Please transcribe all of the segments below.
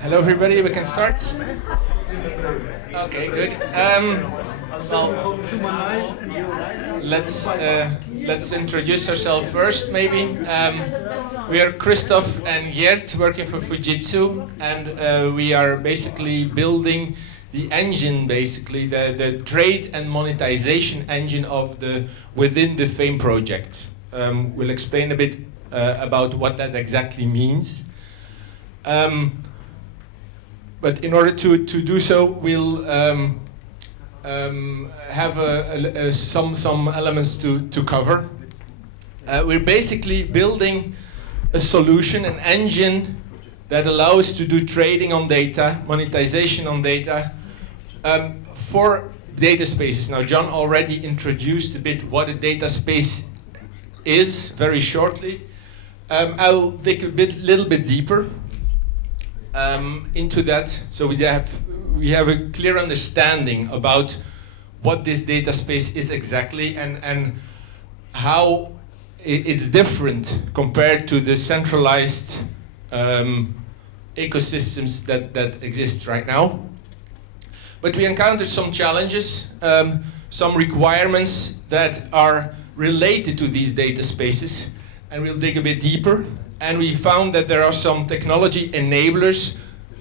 Hello everybody, we can start? Okay, good. Well, let's introduce ourselves first, maybe. We are Krzysztof and Geert, working for Fujitsu, and we are basically building the engine, basically the trade and monetization engine of within the FAME project. We'll explain a bit about what that exactly means. But in order to do so, we'll have some elements to cover. We're basically building a solution, an engine that allows to do trading on data, monetization on data, for data spaces. Now, John already introduced a bit what a data space is very shortly. I'll dig a little bit deeper into that, so we have a clear understanding about what this data space is exactly and how it's different compared to the centralized ecosystems that exist right now. But we encountered some challenges, some requirements that are related to these data spaces, and we'll dig a bit deeper. And we found that there are some technology enablers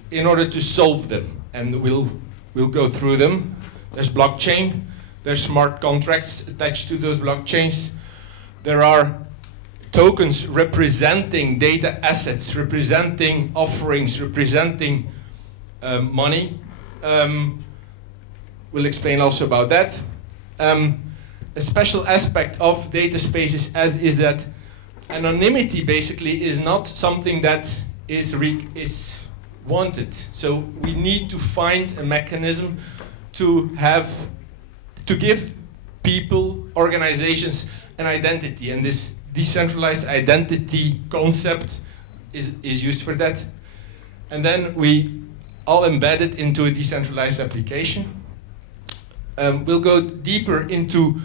in order to solve them, and we'll go through them. There's blockchain, there's smart contracts attached to those blockchains. There are tokens representing data assets, representing offerings, representing money. We'll explain also about that. A special aspect of data spaces is that anonymity basically is not something that is wanted. So we need to find a mechanism to give people, organizations, an identity, and this decentralized identity concept is used for that. And then we all embed it into a decentralized application. We'll go deeper into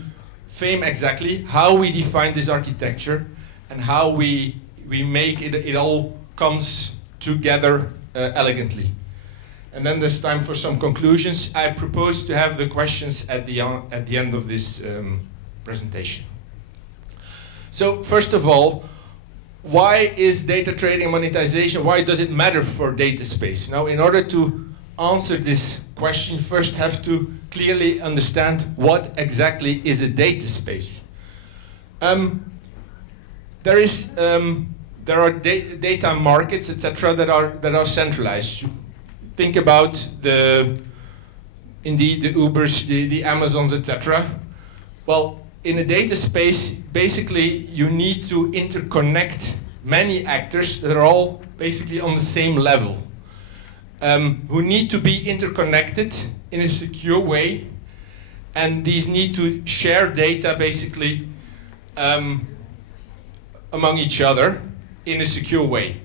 FAME exactly, how we define this architecture, and how we make it all comes together elegantly. And then there's time for some conclusions. I propose to have the questions at the end of this presentation. So first of all, why is data trading and monetization, why does it matter for data space? Now, in order to answer this question, you first have to clearly understand what exactly is a data space. There are data markets, etc., that are centralized. Think about the Ubers, the Amazons, etc. Well, in a data space, basically, you need to interconnect many actors that are all basically on the same level, who need to be interconnected in a secure way, and these need to share data basically among each other in a secure way.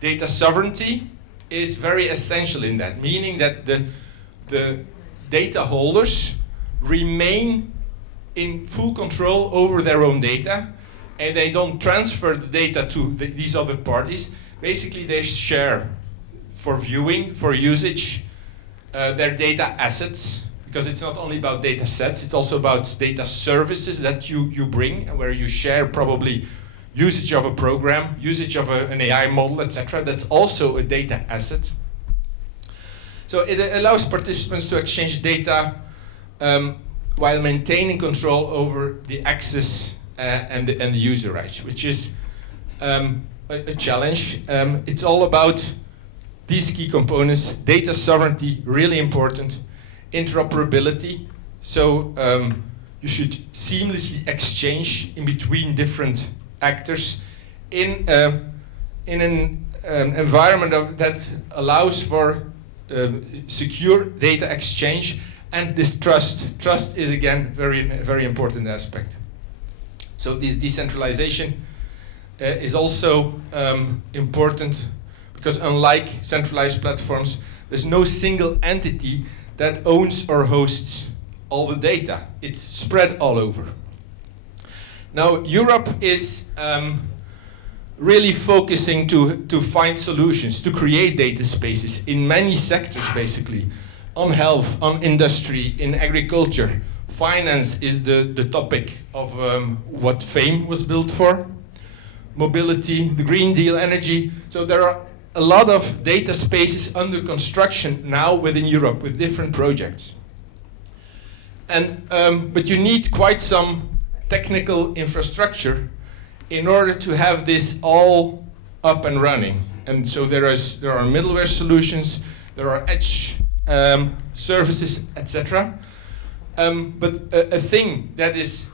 Data sovereignty is very essential in that, meaning that the data holders remain in full control over their own data, and they don't transfer the data to these other parties. Basically, they share for viewing, for usage, their data assets, because it's not only about data sets, it's also about data services that you bring, where you share probably usage of a program, usage of an AI model, etc. That's also a data asset. So it allows participants to exchange data while maintaining control over the access and the user rights, which is a challenge. It's all about these key components: data sovereignty, really important; interoperability, so you should seamlessly exchange in between different actors in an environment that allows for secure data exchange, and this trust. Trust is again very important aspect. So this decentralization is also important, because unlike centralized platforms, there's no single entity that owns or hosts all the data. It's spread all over. Now, Europe is really focusing to find solutions, to create data spaces in many sectors, basically, on health, on industry, in agriculture. Finance is the topic of what FAME was built for. Mobility, the Green Deal, energy. So there are a lot of data spaces under construction now within Europe with different projects. And but you need quite some technical infrastructure in order to have this all up and running. And so there are middleware solutions, there are edge services, etc. But a thing that is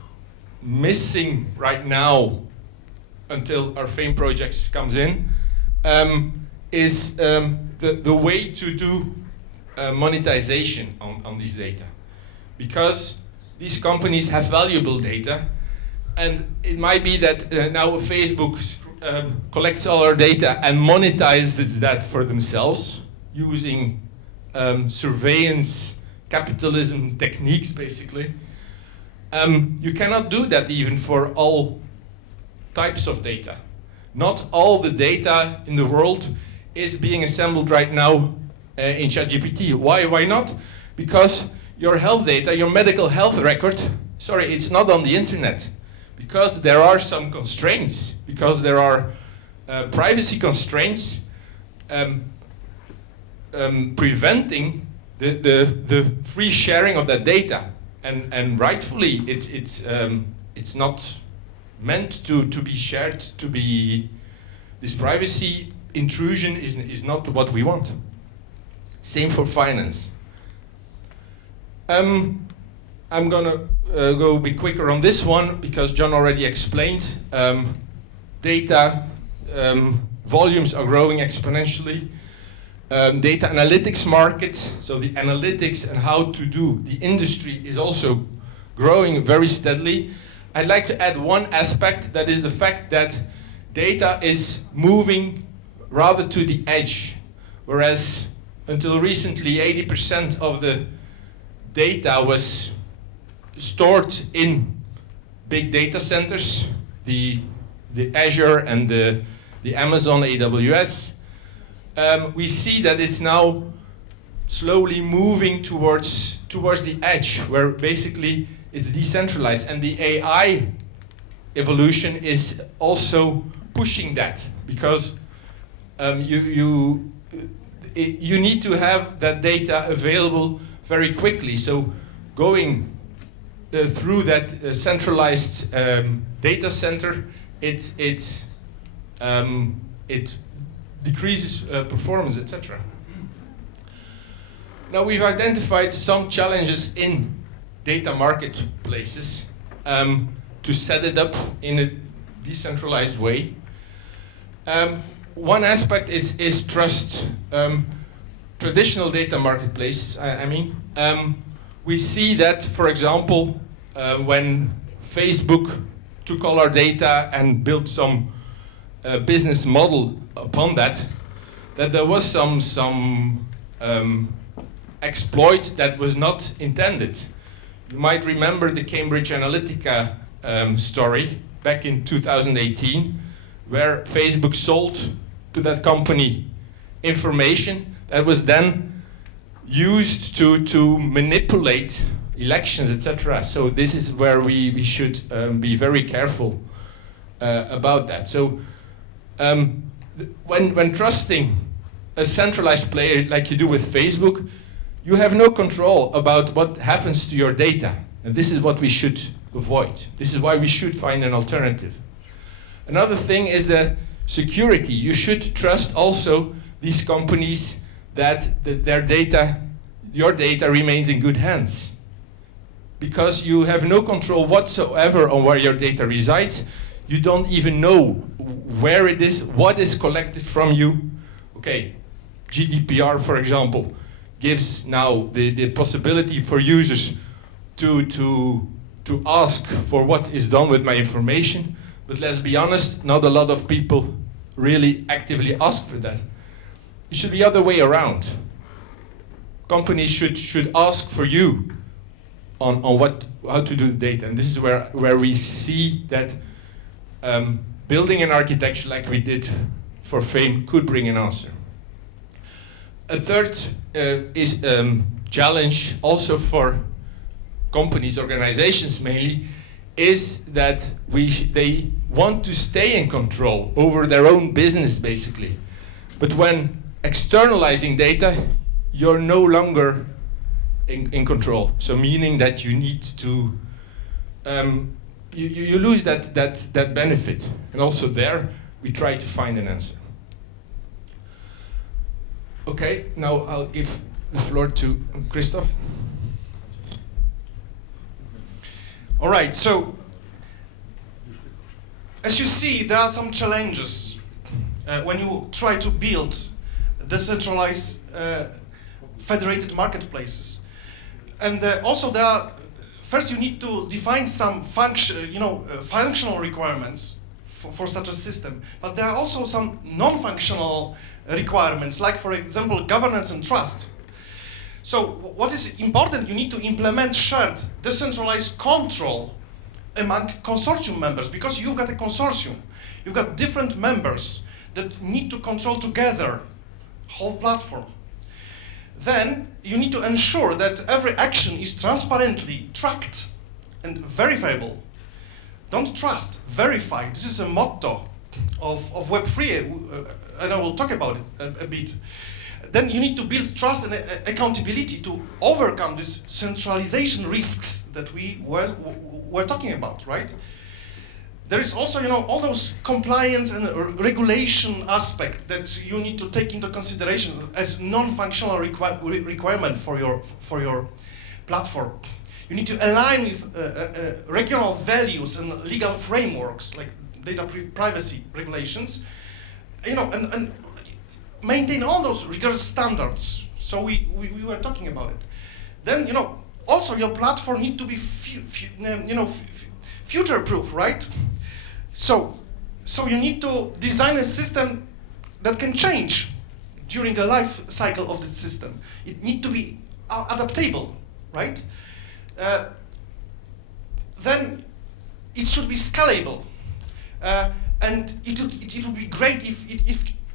missing right now, until our FAME projects comes in, is the way to do monetization on these data. Because these companies have valuable data, and it might be that now Facebook collects all our data and monetizes that for themselves using surveillance capitalism techniques, basically. You cannot do that even for all types of data. Not all the data in the world is being assembled right now in ChatGPT. Why not? Because your health data, your medical health record, sorry, it's not on the internet. Because there are some constraints, because there are privacy constraints preventing the free sharing of that data. And rightfully, it's not meant to be shared, to be, this privacy intrusion is not what we want. Same for finance. I'm gonna go a bit quicker on this one, because John already explained. Data volumes are growing exponentially. Data analytics markets, so the analytics and how to do the industry is also growing very steadily. I'd like to add one aspect, that is the fact that data is moving rather to the edge, whereas until recently 80% of the data was stored in big data centers, the Azure and the Amazon AWS. We see that it's now slowly moving towards the edge, where basically it's decentralized, and the AI evolution is also pushing that, because you need to have that data available very quickly. So going through that centralized data center, it decreases performance, etc. Now, we've identified some challenges in data marketplaces to set it up in a decentralized way. One aspect is trust. Traditional data marketplaces, we see that, for example, when Facebook took all our data and built some business model upon that there was some exploit that was not intended. You might remember the Cambridge Analytica story back in 2018, where Facebook sold to that company information that was then used to manipulate elections, etc. So this is where we should be very careful about that. So when trusting a centralized player like you do with Facebook, you have no control about what happens to your data. And this is what we should avoid. This is why we should find an alternative. Another thing is the security. You should trust also these companies that their data, your data remains in good hands. Because you have no control whatsoever on where your data resides. You don't even know where it is, what is collected from you. Okay, GDPR, for example, gives now the possibility for users to ask for what is done with my information. But let's be honest, not a lot of people really actively ask for that. It should be the other way around. Companies should ask for you on how to do the data. And this is where we see that building an architecture like we did for FAME could bring an answer. A third is challenge also for companies, organizations mainly, is that they want to stay in control over their own business basically. But when externalizing data, you're no longer in control. So meaning that you need to, you lose that benefit. And also there, we try to find an answer. Okay, now I'll give the floor to Krzysztof. All right, so as you see, there are some challenges when you try to build decentralized federated marketplaces. And also there are, first you need to define some functional requirements for such a system, but there are also some non-functional requirements, like for example, governance and trust. So what is important, you need to implement shared decentralized control among consortium members, because you've got a consortium, you've got different members that need to control together whole platform. Then you need to ensure that every action is transparently tracked and verifiable. Don't trust, verify. This is a motto of Web3, and I will talk about it a bit. Then you need to build trust and accountability to overcome these centralization risks that we were talking about, right? There is also, all those compliance and regulation aspect that you need to take into consideration as non-functional requirement for your platform. You need to align with regional values and legal frameworks like data privacy regulations, and maintain all those rigorous standards. So we were talking about it. Then, also your platform need to be future-proof, right? So you need to design a system that can change during the life cycle of the system. It need to be adaptable, right? Then it should be scalable, and it would be great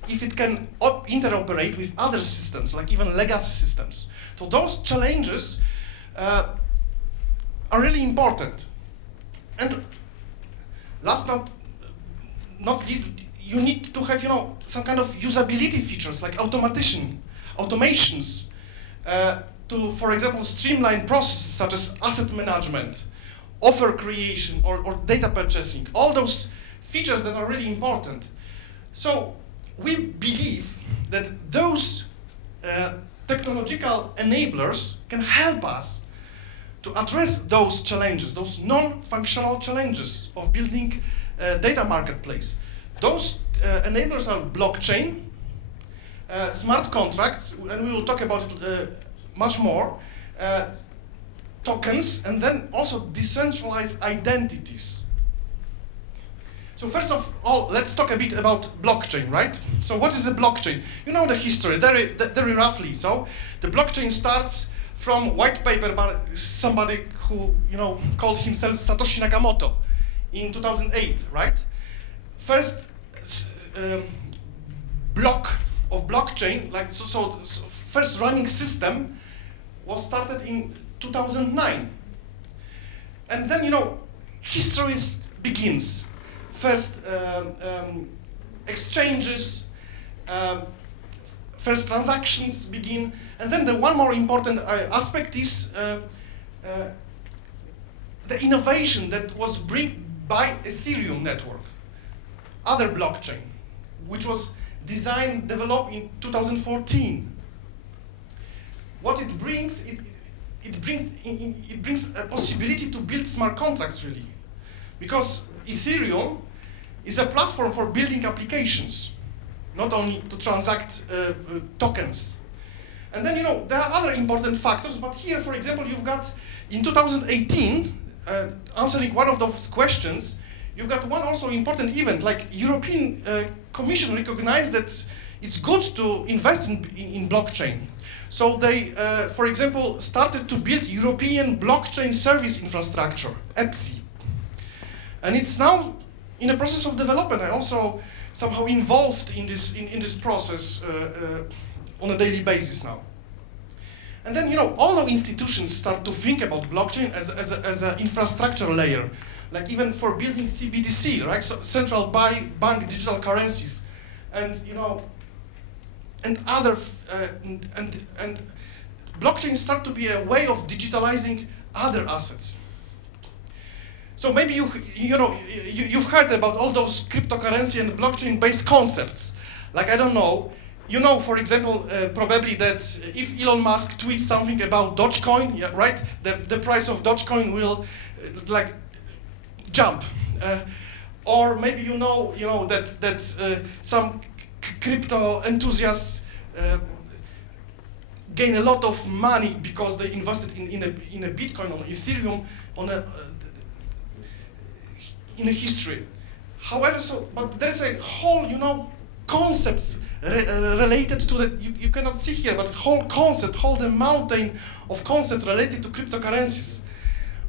if it can interoperate with other systems, like even legacy systems. So those challenges are really important. And last not least, you need to have some kind of usability features like automations to, for example, streamline processes such as asset management, offer creation, or data purchasing. All those features that are really important. So we believe that those technological enablers can help us to address those challenges, those non-functional challenges of building a data marketplace. Those enablers are blockchain, smart contracts, and we will talk about it much more, tokens, and then also decentralized identities. So first of all, let's talk a bit about blockchain, right? So what is a blockchain? You know the history, very roughly. So the blockchain starts from white paper by somebody who called himself Satoshi Nakamoto in 2008, right? First block of blockchain, like so first running system was started in 2009. And then, history begins. First exchanges, first transactions begin, and then the one more important aspect is the innovation that was brought by Ethereum network, other blockchain, which was designed, developed in 2014. What it brings, it brings a possibility to build smart contracts, really, because Ethereum is a platform for building applications, not only to transact tokens. And then, there are other important factors, but here, for example, you've got, in 2018, answering one of those questions, you've got one also important event, like European Commission recognized that it's good to invest in blockchain. So they, for example, started to build European blockchain service infrastructure, EPSI. And it's now in a process of development. I also somehow involved in this process on a daily basis now. And then, all the institutions start to think about blockchain as an infrastructure layer, like even for building CBDC, right? So central bank digital currencies, and and other and blockchain start to be a way of digitalizing other assets. So maybe you've heard about all those cryptocurrency and blockchain-based concepts. Like, I don't know, for example, probably that if Elon Musk tweets something about Dogecoin, yeah, right, the price of Dogecoin will like jump. Or maybe that some crypto enthusiasts gain a lot of money because they invested in a Bitcoin or Ethereum in a history. However, but there's a whole, concepts related to that you cannot see here, but whole the mountain of concepts related to cryptocurrencies,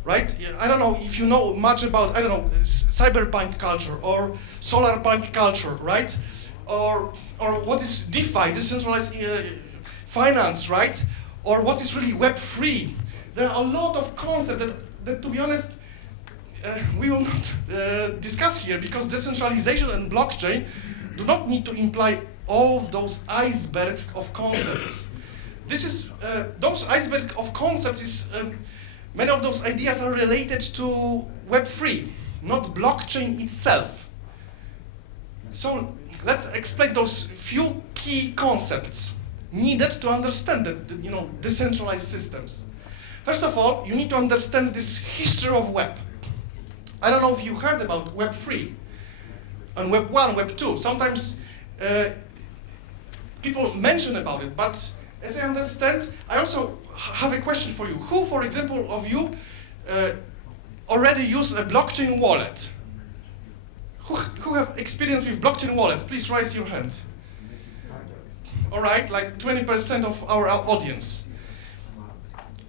right? I don't know if you know much about, I don't know, cyberpunk culture or solarpunk culture, right? Or what is DeFi, decentralized finance, right? Or what is really Web3. There are a lot of concepts that to be honest, we will not discuss here, because decentralization and blockchain do not need to imply all of those icebergs of concepts. This is, those icebergs of concepts is, many of those ideas are related to Web3, not blockchain itself. So let's explain those few key concepts needed to understand that, decentralized systems. First of all, you need to understand this history of web. I don't know if you heard about Web 3 and Web 1, Web 2. Sometimes people mention about it, but as I understand, I also have a question for you. Who, for example, of you already use a blockchain wallet? Who have experience with blockchain wallets? Please raise your hand. All right, like 20% of our audience.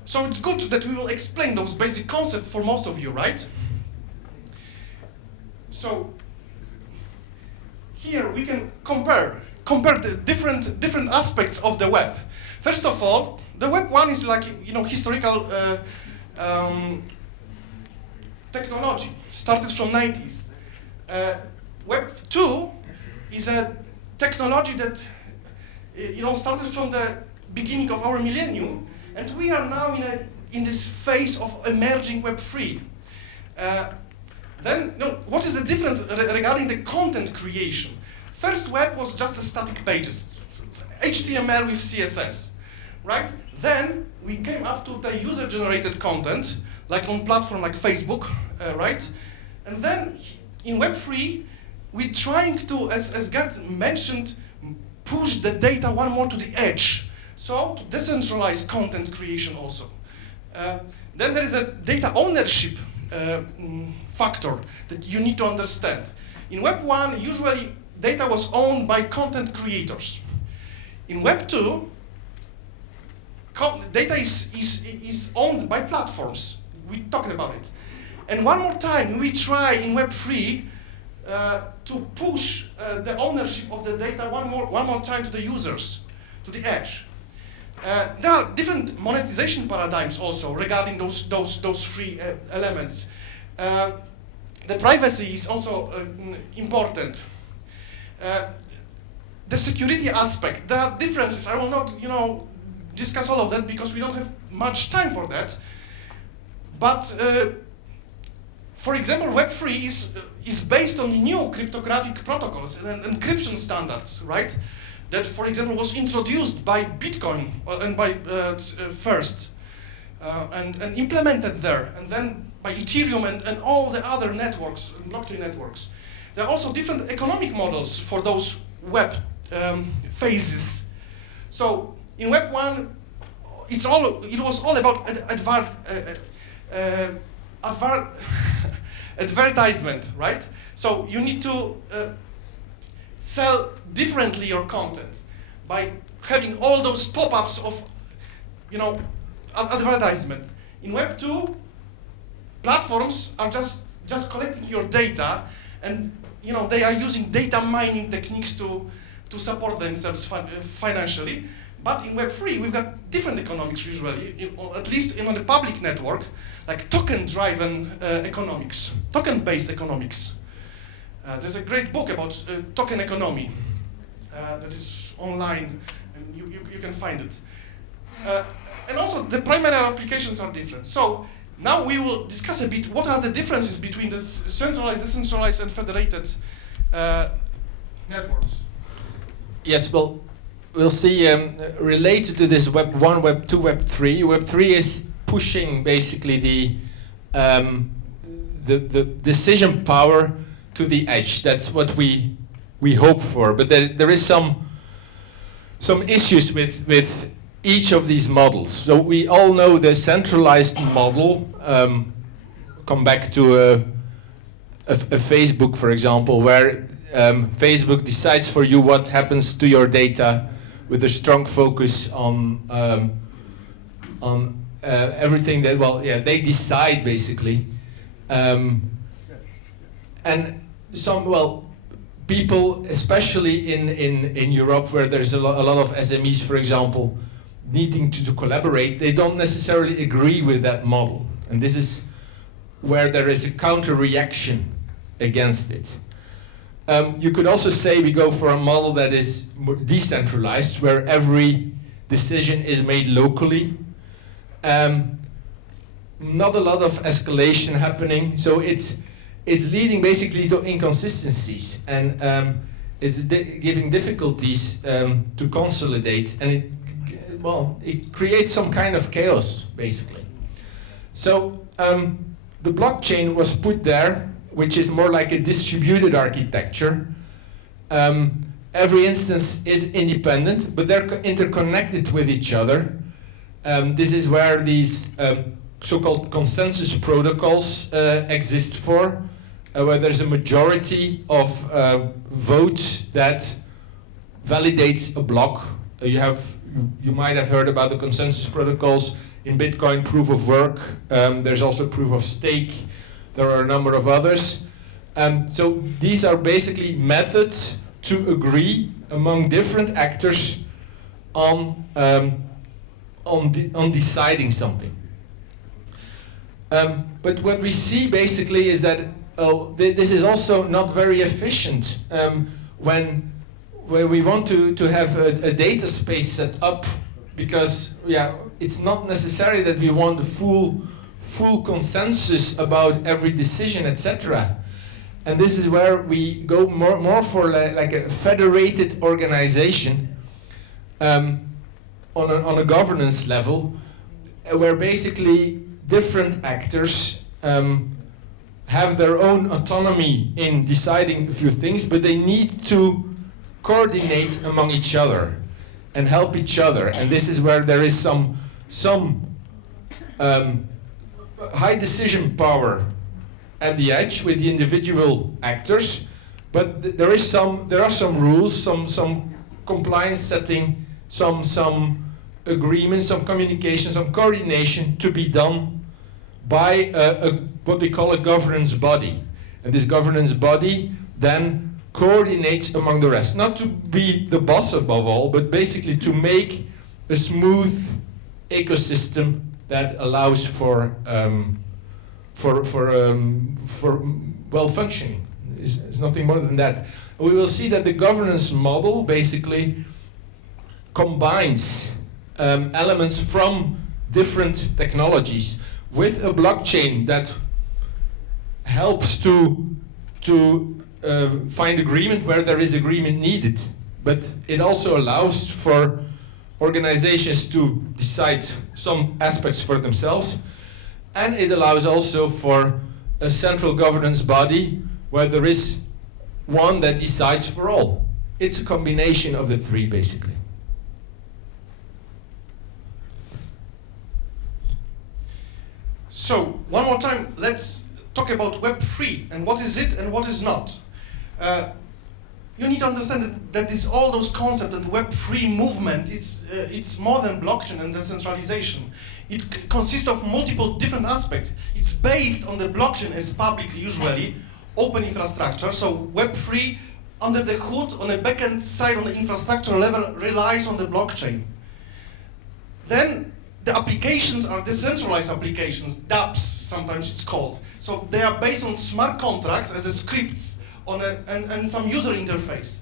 So it's good that we will explain those basic concepts for most of you, right? So here we can compare the different aspects of the web. First of all, the Web 1 is like, historical technology, started from 90s. Web 2 is a technology that started from the beginning of our millennium, and we are now in this phase of emerging Web 3. Then, what is the difference regarding the content creation? First web was just a static pages, HTML with CSS, right? Then we came up to the user-generated content, like on platform like Facebook, right? And then in Web 3, we're trying to, as Geert mentioned, push the data one more to the edge. So to decentralize content creation also. Then there is a data ownership factor that you need to understand. In Web 1, usually data was owned by content creators. In Web 2, data is owned by platforms. We're talking about it. And one more time, we try in Web3 to push the ownership of the data one more time to the users, to the edge. There are different monetization paradigms also regarding those three elements. The privacy is also important. The security aspect, there are differences. I will not, discuss all of that because we don't have much time for that. But for example, Web3 is based on new cryptographic protocols and encryption standards, right? That, for example, was introduced by Bitcoin and by first and implemented there, and then by Ethereum and all the other networks, blockchain networks. There are also different economic models for those web phases. So in Web 1, it was all about advertisement, right? So you need to sell differently your content by having all those pop-ups of, advertisements. In Web 2, platforms are just collecting your data, and they are using data mining techniques to support themselves financially. But in Web 3, we've got different economics usually, at least in the public network, like token-driven economics, token-based economics. There's a great book about token economy that is online, and you can find it. And also, the primary applications are different. So now we will discuss a bit what are the differences between the centralized, decentralized, and federated networks. Yes, well, we'll see related to this Web 1, Web 2, Web 3. Web 3 is pushing basically the decision power to the edge. That's what we hope for. But there is some issues with each of these models. So we all know the centralized model. Come back to a Facebook, for example, where Facebook decides for you what happens to your data, with a strong focus on everything that, they decide basically. And people, especially in Europe, where there's a lot of SMEs, for example, needing to collaborate, they don't necessarily agree with that model. And this is where there is a counter-reaction against it. You could also say we go for a model that is more decentralized, where every decision is made locally. Not a lot of escalation happening, so it's leading basically to inconsistencies, and is giving difficulties to consolidate, and it creates some kind of chaos basically. So the blockchain was put there, which is more like a distributed architecture. Every instance is independent, but they're interconnected with each other. This is where these so-called consensus protocols exist for, where there's a majority of votes that validates a block. You might have heard about the consensus protocols in Bitcoin, proof of work. There's also proof of stake. There are a number of others. So these are basically methods to agree among different actors on deciding something. But what we see basically is that this is also not very efficient when we want to have a data space set up, because it's not necessary that we want the full consensus about every decision, etc. And this is where we go more for like a federated organization on a governance level, where basically different actors have their own autonomy in deciding a few things, but they need to coordinate among each other and help each other. And this is where there is some high decision power at the edge with the individual actors, but there are some rules, some compliance setting, some agreement, some communication, some coordination to be done by what we call a governance body. And this governance body then coordinates among the rest. Not to be the boss above all, but basically to make a smooth ecosystem that allows for well functioning. It's nothing more than that. We will see that the governance model basically combines elements from different technologies with a blockchain that helps to find agreement where there is agreement needed. But it also allows for organizations to decide some aspects for themselves, and it allows also for a central governance body where there is one that decides for all. It's a combination of the three, basically. So, one more time, let's talk about Web3 and what is it and what is not. You need to understand that all those concepts and Web3 movement it's more than blockchain and decentralization. It consists of multiple different aspects. It's based on the blockchain as public, usually, open infrastructure. So Web3, under the hood, on the backend side, on the infrastructure level, relies on the blockchain. Then the applications are decentralized applications, dApps, sometimes it's called. So they are based on smart contracts as a scripts and some user interface.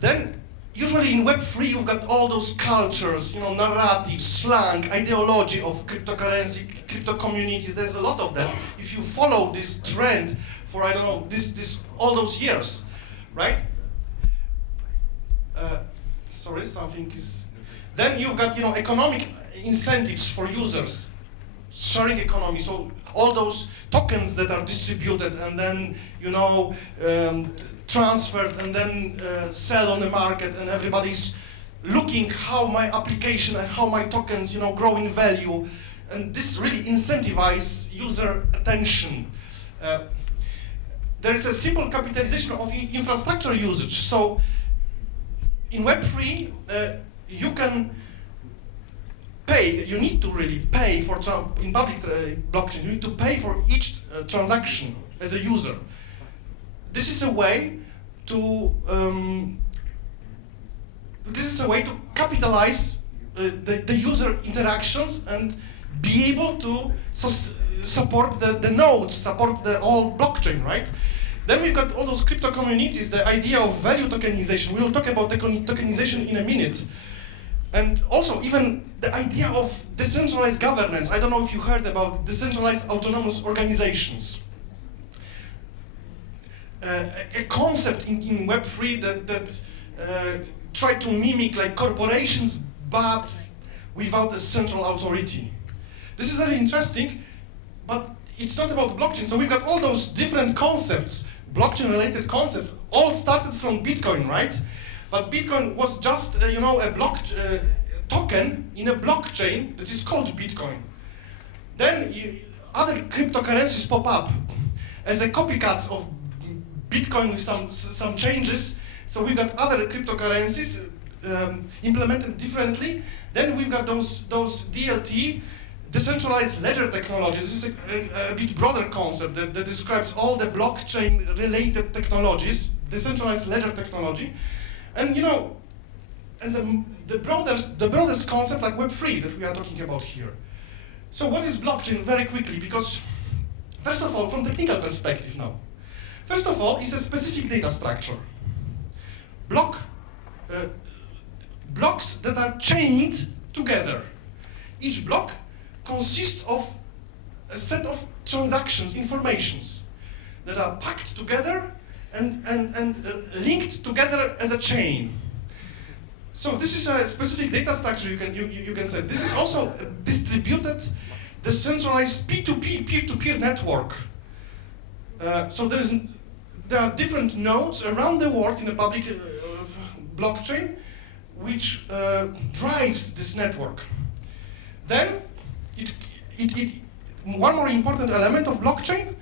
Then, usually in Web3, you've got all those cultures, narratives, slang, ideology of cryptocurrency, crypto communities. There's a lot of that. If you follow this trend for, I don't know, all those years, right? Sorry, something is... Then you've got, economic incentives for users, sharing economy. So all those tokens that are distributed and then, transferred and then sell on the market, and everybody's looking how my application and how my tokens, grow in value. And this really incentivizes user attention. There is a simple capitalization of infrastructure usage. So in Web3, you can pay, you need to really pay for, in public blockchain, you need to pay for each transaction as a user. This is a way to capitalize the user interactions and be able to support the nodes, support the whole blockchain, right? Then we've got all those crypto communities, the idea of value tokenization. We will talk about tokenization in a minute. And also even the idea of decentralized governance. I don't know if you heard about decentralized autonomous organizations. A concept in Web3 that try to mimic like corporations, but without a central authority. This is very interesting, but it's not about blockchain. So we've got all those different concepts, blockchain-related concepts, all started from Bitcoin, right? But Bitcoin was just, a token in a blockchain that is called Bitcoin. Then other cryptocurrencies pop up as a copycats of Bitcoin with some changes. So we've got other cryptocurrencies implemented differently. Then we've got those DLT, decentralized ledger technology. This is a bit broader concept that describes all the blockchain-related technologies, decentralized ledger technology. And the broadest concept like Web3 that we are talking about here. So what is blockchain very quickly? Because first of all, from technical perspective now. First of all, it's a specific data structure. Blocks that are chained together. Each block consists of a set of transactions, informations that are packed together and linked together as a chain. So this is a specific data structure you can say. This is also a distributed, decentralized P2P, peer-to-peer network. So there are different nodes around the world in the public blockchain which drives this network. Then one more important element of blockchain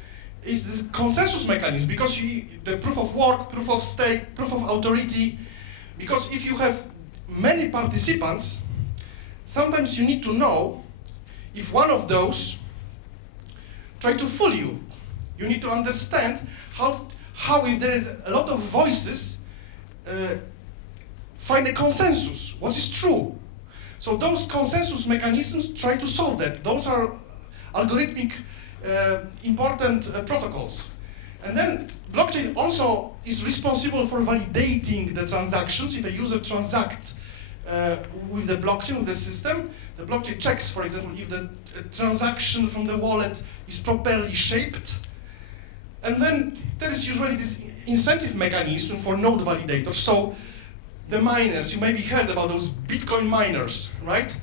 is the consensus mechanism, because the proof of work, proof of stake, proof of authority, because if you have many participants, sometimes you need to know if one of those try to fool you. You need to understand how if there is a lot of voices, find a consensus, what is true. So those consensus mechanisms try to solve that. Those are algorithmic important protocols. And then blockchain also is responsible for validating the transactions. If a user transacts with the blockchain, with the system, the blockchain checks, for example, if the transaction from the wallet is properly shaped. And then there is usually this incentive mechanism for node validators. So the miners, you maybe heard about those Bitcoin miners, right?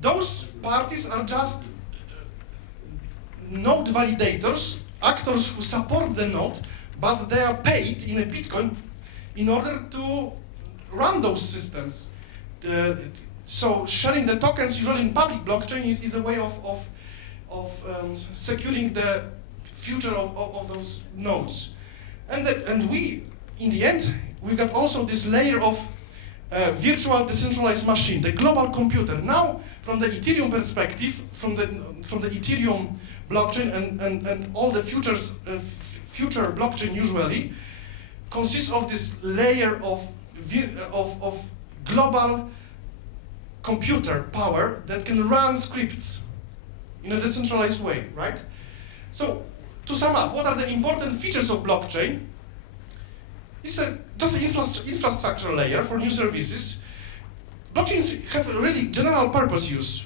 Those parties are just node validators, actors who support the node, but they are paid in a Bitcoin in order to run those systems. So sharing the tokens, usually in public blockchain, is a way of securing the future of those nodes. And we, in the end, we've got also this layer of virtual decentralized machine, the global computer. Now, from the Ethereum perspective, from the Ethereum blockchain and all the future blockchain usually consists of this layer of global computer power that can run scripts in a decentralized way, right? So, to sum up, what are the important features of blockchain? It's just an infrastructure layer for new services. Blockchains have a really general purpose use.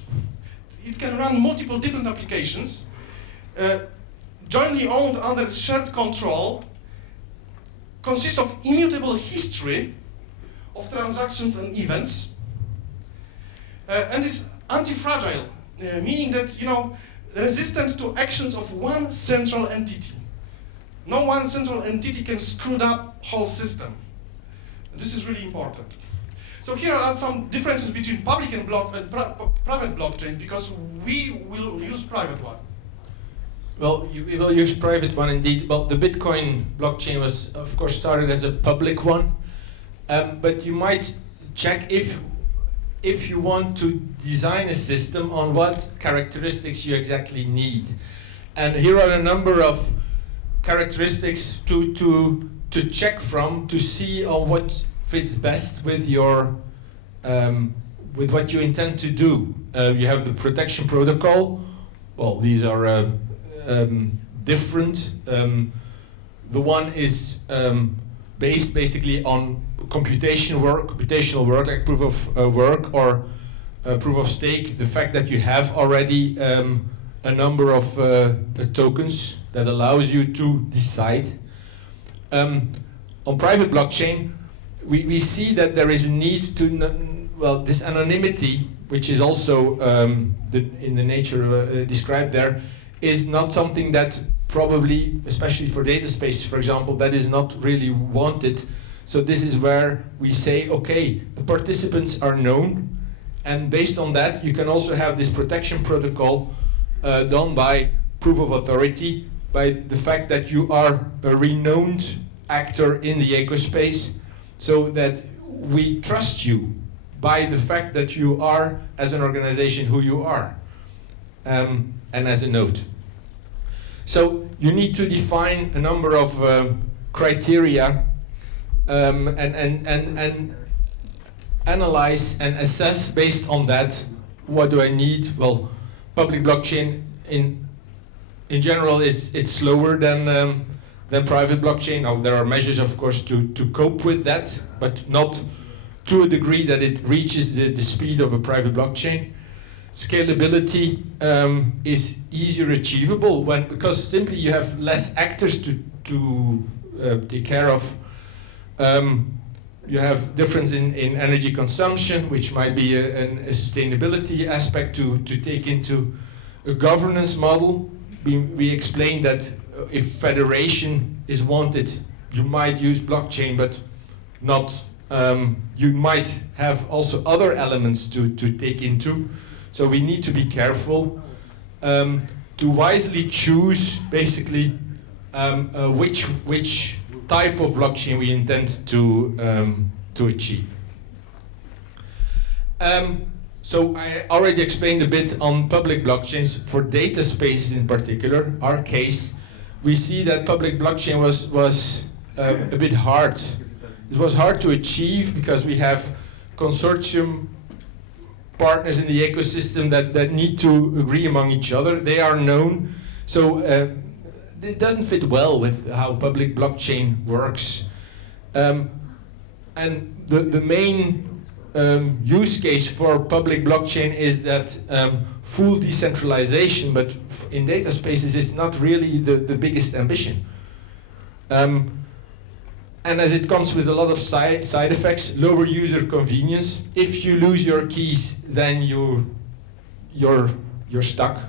It can run multiple different applications, jointly owned under shared control, consists of immutable history of transactions and events, and is anti-fragile, meaning that, resistant to actions of one central entity. No one central entity can screw up whole system. This is really important. So here are some differences between public and private blockchains, because we will use private one. Well, we will use private one indeed. Well, the Bitcoin blockchain was, of course, started as a public one, but you might check if you want to design a system on what characteristics you exactly need. And here are a number of characteristics to check from to see on what fits best with your with what you intend to do. You have the protection protocol. Well, these are different. The one is based basically on computational work, like proof of work or proof of stake. The fact that you have already a number of tokens that allows you to decide. On private blockchain, we see that there is a need to, this anonymity, which is also in the nature described there, is not something that probably, especially for data spaces, for example, that is not really wanted. So this is where we say, okay, the participants are known, and based on that, you can also have this protection protocol done by proof of authority, by the fact that you are a renowned actor in the ecospace, so that we trust you by the fact that you are, as an organization, who you are, and as a node. So you need to define a number of criteria and analyze and assess based on that. What do I need? Well, public blockchain in general it's slower than private blockchain. Now, there are measures, of course, to cope with that, but not to a degree that it reaches the speed of a private blockchain. Scalability is easier achievable because simply you have less actors to take care of. You have difference in energy consumption, which might be a sustainability aspect to take into a governance model. We explained that if federation is wanted, you might use blockchain, but not. You might have also other elements to take into. So we need to be careful to wisely choose, basically, which type of blockchain we intend to achieve. So I already explained a bit on public blockchains. For data spaces in particular, our case, we see that public blockchain was a bit hard. It was hard to achieve because we have consortium partners in the ecosystem that need to agree among each other. They are known. So it doesn't fit well with how public blockchain works. And the main use case for public blockchain is that full decentralization, but in data spaces it's not really the biggest ambition. And as it comes with a lot of side effects, lower user convenience. If you lose your keys, then you're stuck.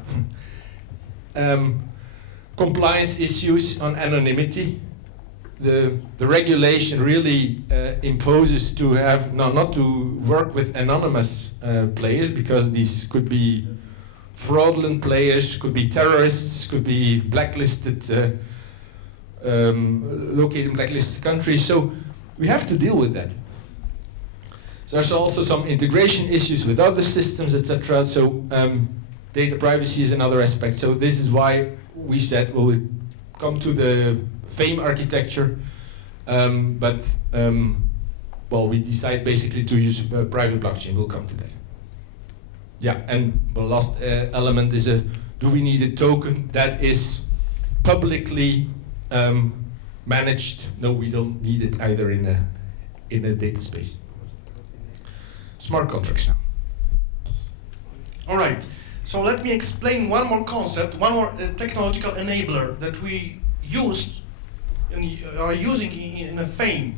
Compliance issues on anonymity. The regulation really imposes to have not to work with anonymous players, because these could be fraudulent players, could be terrorists, could be blacklisted, located in blacklisted countries. So we have to deal with that. So there's also some integration issues with other systems, etc. So data privacy is another aspect. So this is why we said, well, we come to the FAME architecture, well, we decide basically to use private blockchain. We'll come to that. Yeah, and the last element is do we need a token that is publicly managed? No, we don't need it either in a data space. Smart contracts now. All right. So let me explain one more concept, one more technological enabler that we used and are using in a FAME.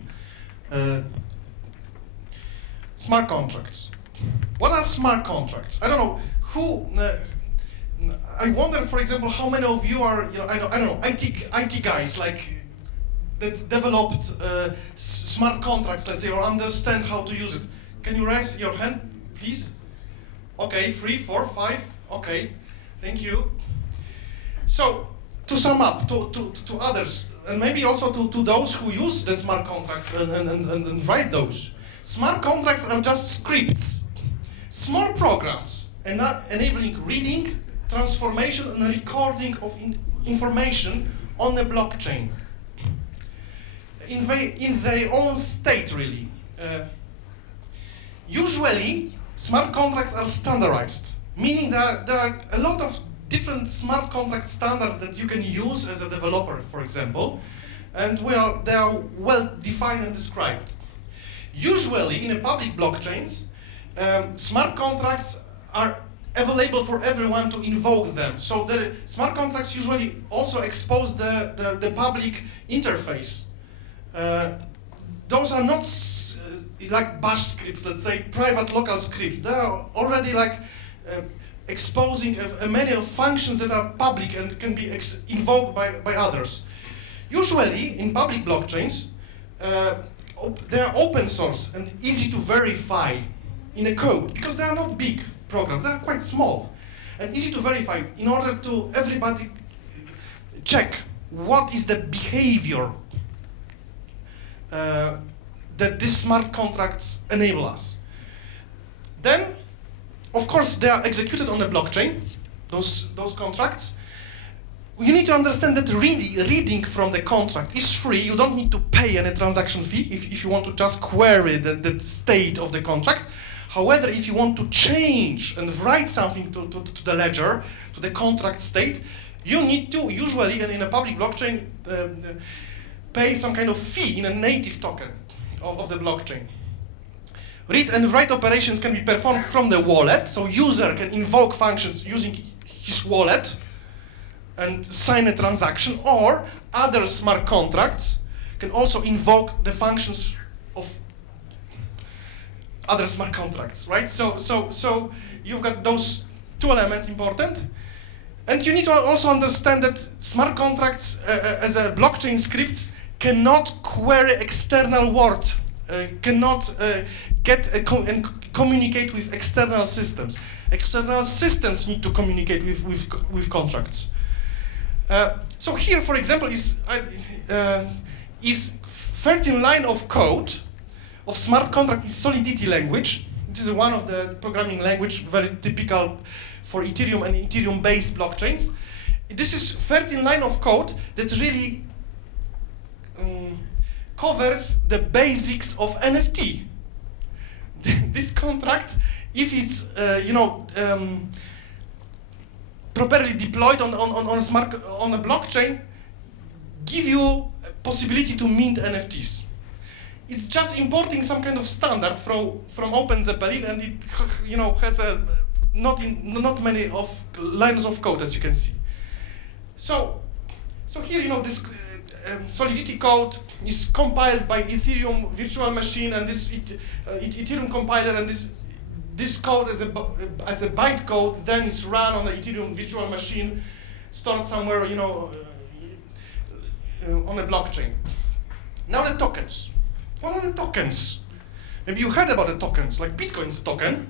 Smart contracts. What are smart contracts? I don't know who. I wonder, for example, how many of you are, I don't know, IT guys like that developed smart contracts, let's say, or understand how to use it. Can you raise your hand, please? Okay, 3, 4, 5. Okay, thank you. So, to sum up, to others, and maybe also to those who use the smart contracts and write those. Smart contracts are just scripts, small programs, enabling reading, transformation, and recording of information on the blockchain in their own state, really. Usually, smart contracts are standardized, meaning that there are a lot of different smart contract standards that you can use as a developer, for example, and they are well defined and described. Usually, in a public blockchains, smart contracts are available for everyone to invoke them. So the smart contracts usually also expose the public interface. Those are not like bash scripts, let's say private local scripts. They are already like exposing many of functions that are public and can be invoked by others. Usually, in public blockchains, they are open source and easy to verify in a code, because they are not big programs, they are quite small and easy to verify in order to everybody check what is the behavior that these smart contracts enable us. Then, of course, they are executed on the blockchain, those contracts. You need to understand that reading from the contract is free. You don't need to pay any transaction fee if you want to just query the state of the contract. However, if you want to change and write something to the ledger, to the contract state, you need to usually, in a public blockchain, pay some kind of fee in a native token of the blockchain. Read and write operations can be performed from the wallet, so user can invoke functions using his wallet and sign a transaction, or other smart contracts can also invoke the functions of other smart contracts, right? So you've got those two elements important, and you need to also understand that smart contracts as a blockchain scripts cannot query external world, cannot get and communicate with external systems. External systems need to communicate with contracts. So here, for example, is 13 line of code of smart contract in Solidity language. This is one of the programming language very typical for Ethereum and Ethereum-based blockchains. This is 13 line of code that really covers the basics of NFT. This contract, if it's properly deployed on a blockchain, give you a possibility to mint NFTs. It's just importing some kind of standard from OpenZeppelin, and it has not many of lines of code, as you can see. So here this Solidity code is compiled by Ethereum virtual machine, and this Ethereum compiler, and this code as a bytecode then is run on the Ethereum virtual machine, stored somewhere on a blockchain. Now the tokens. What are the tokens? Maybe you heard about the tokens, like Bitcoin is a token,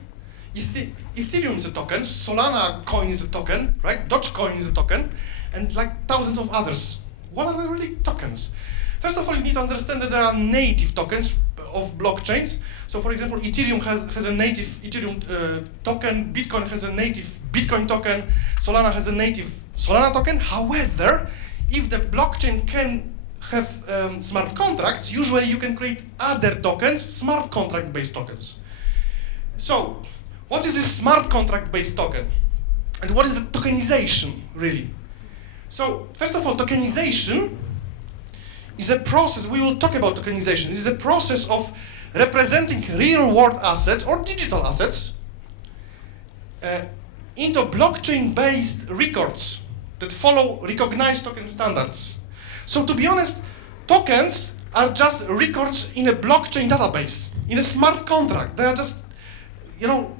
Ethereum is a token, Solana coin is a token, right? Dogecoin is a token, and like thousands of others. What are the really tokens? First of all, you need to understand that there are native tokens of blockchains. So for example, Ethereum has a native Ethereum token, Bitcoin has a native Bitcoin token, Solana has a native Solana token. However, if the blockchain can have smart contracts, usually you can create other tokens, smart contract-based tokens. So, what is this smart contract-based token? And what is the tokenization, really? So, first of all, tokenization is a process, we will talk about tokenization, it is a process of representing real-world assets or digital assets into blockchain-based records that follow recognized token standards. So to be honest, tokens are just records in a blockchain database, in a smart contract. They are just,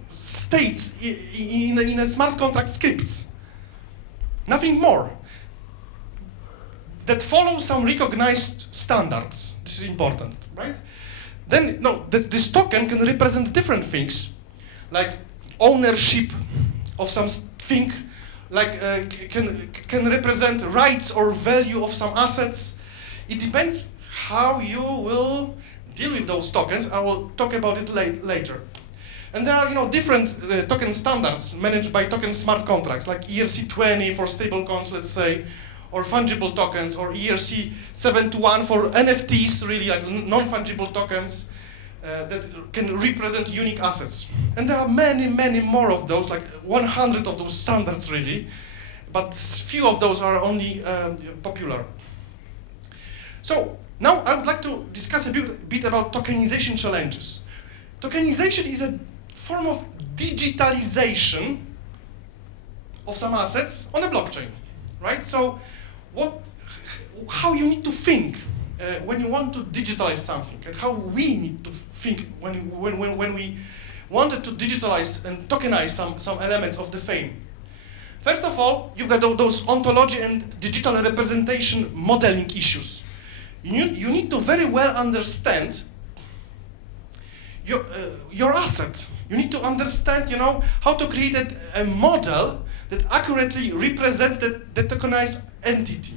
states in a smart contract scripts. Nothing more. That follow some recognized standards. This is important, right? Then, this token can represent different things, like ownership of something, like can represent rights or value of some assets. It depends how you will deal with those tokens. I will talk about it later. And there are different token standards managed by token smart contracts, like ERC20 for stablecoins, let's say, or fungible tokens, or ERC71 for NFTs, really like non-fungible tokens that can represent unique assets. And there are many, many more of those, like 100 of those standards really, but few of those are only popular. So now I would like to discuss a bit about tokenization challenges. Tokenization is a form of digitalization of some assets on a blockchain, right? So how you need to think when you want to digitalize something, and how we need to think when we wanted to digitalize and tokenize some elements of the fame. First of all, you've got those ontology and digital representation modeling issues. You need to very well understand your asset. You need to understand, how to create a model that accurately represents the tokenized entity.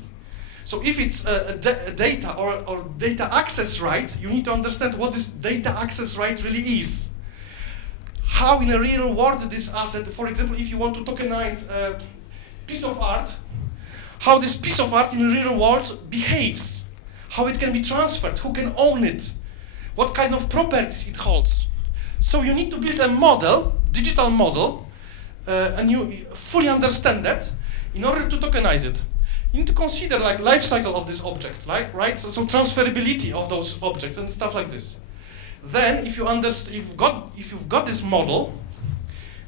So if it's data or data access right, you need to understand what this data access right really is. How in a real world this asset, for example, if you want to tokenize a piece of art, how this piece of art in the real world behaves, how it can be transferred, who can own it, what kind of properties it holds. So you need to build a model, digital model, and you fully understand that in order to tokenize it. You need to consider like life cycle of this object, right? So transferability of those objects and stuff like this. Then, if you've got this model,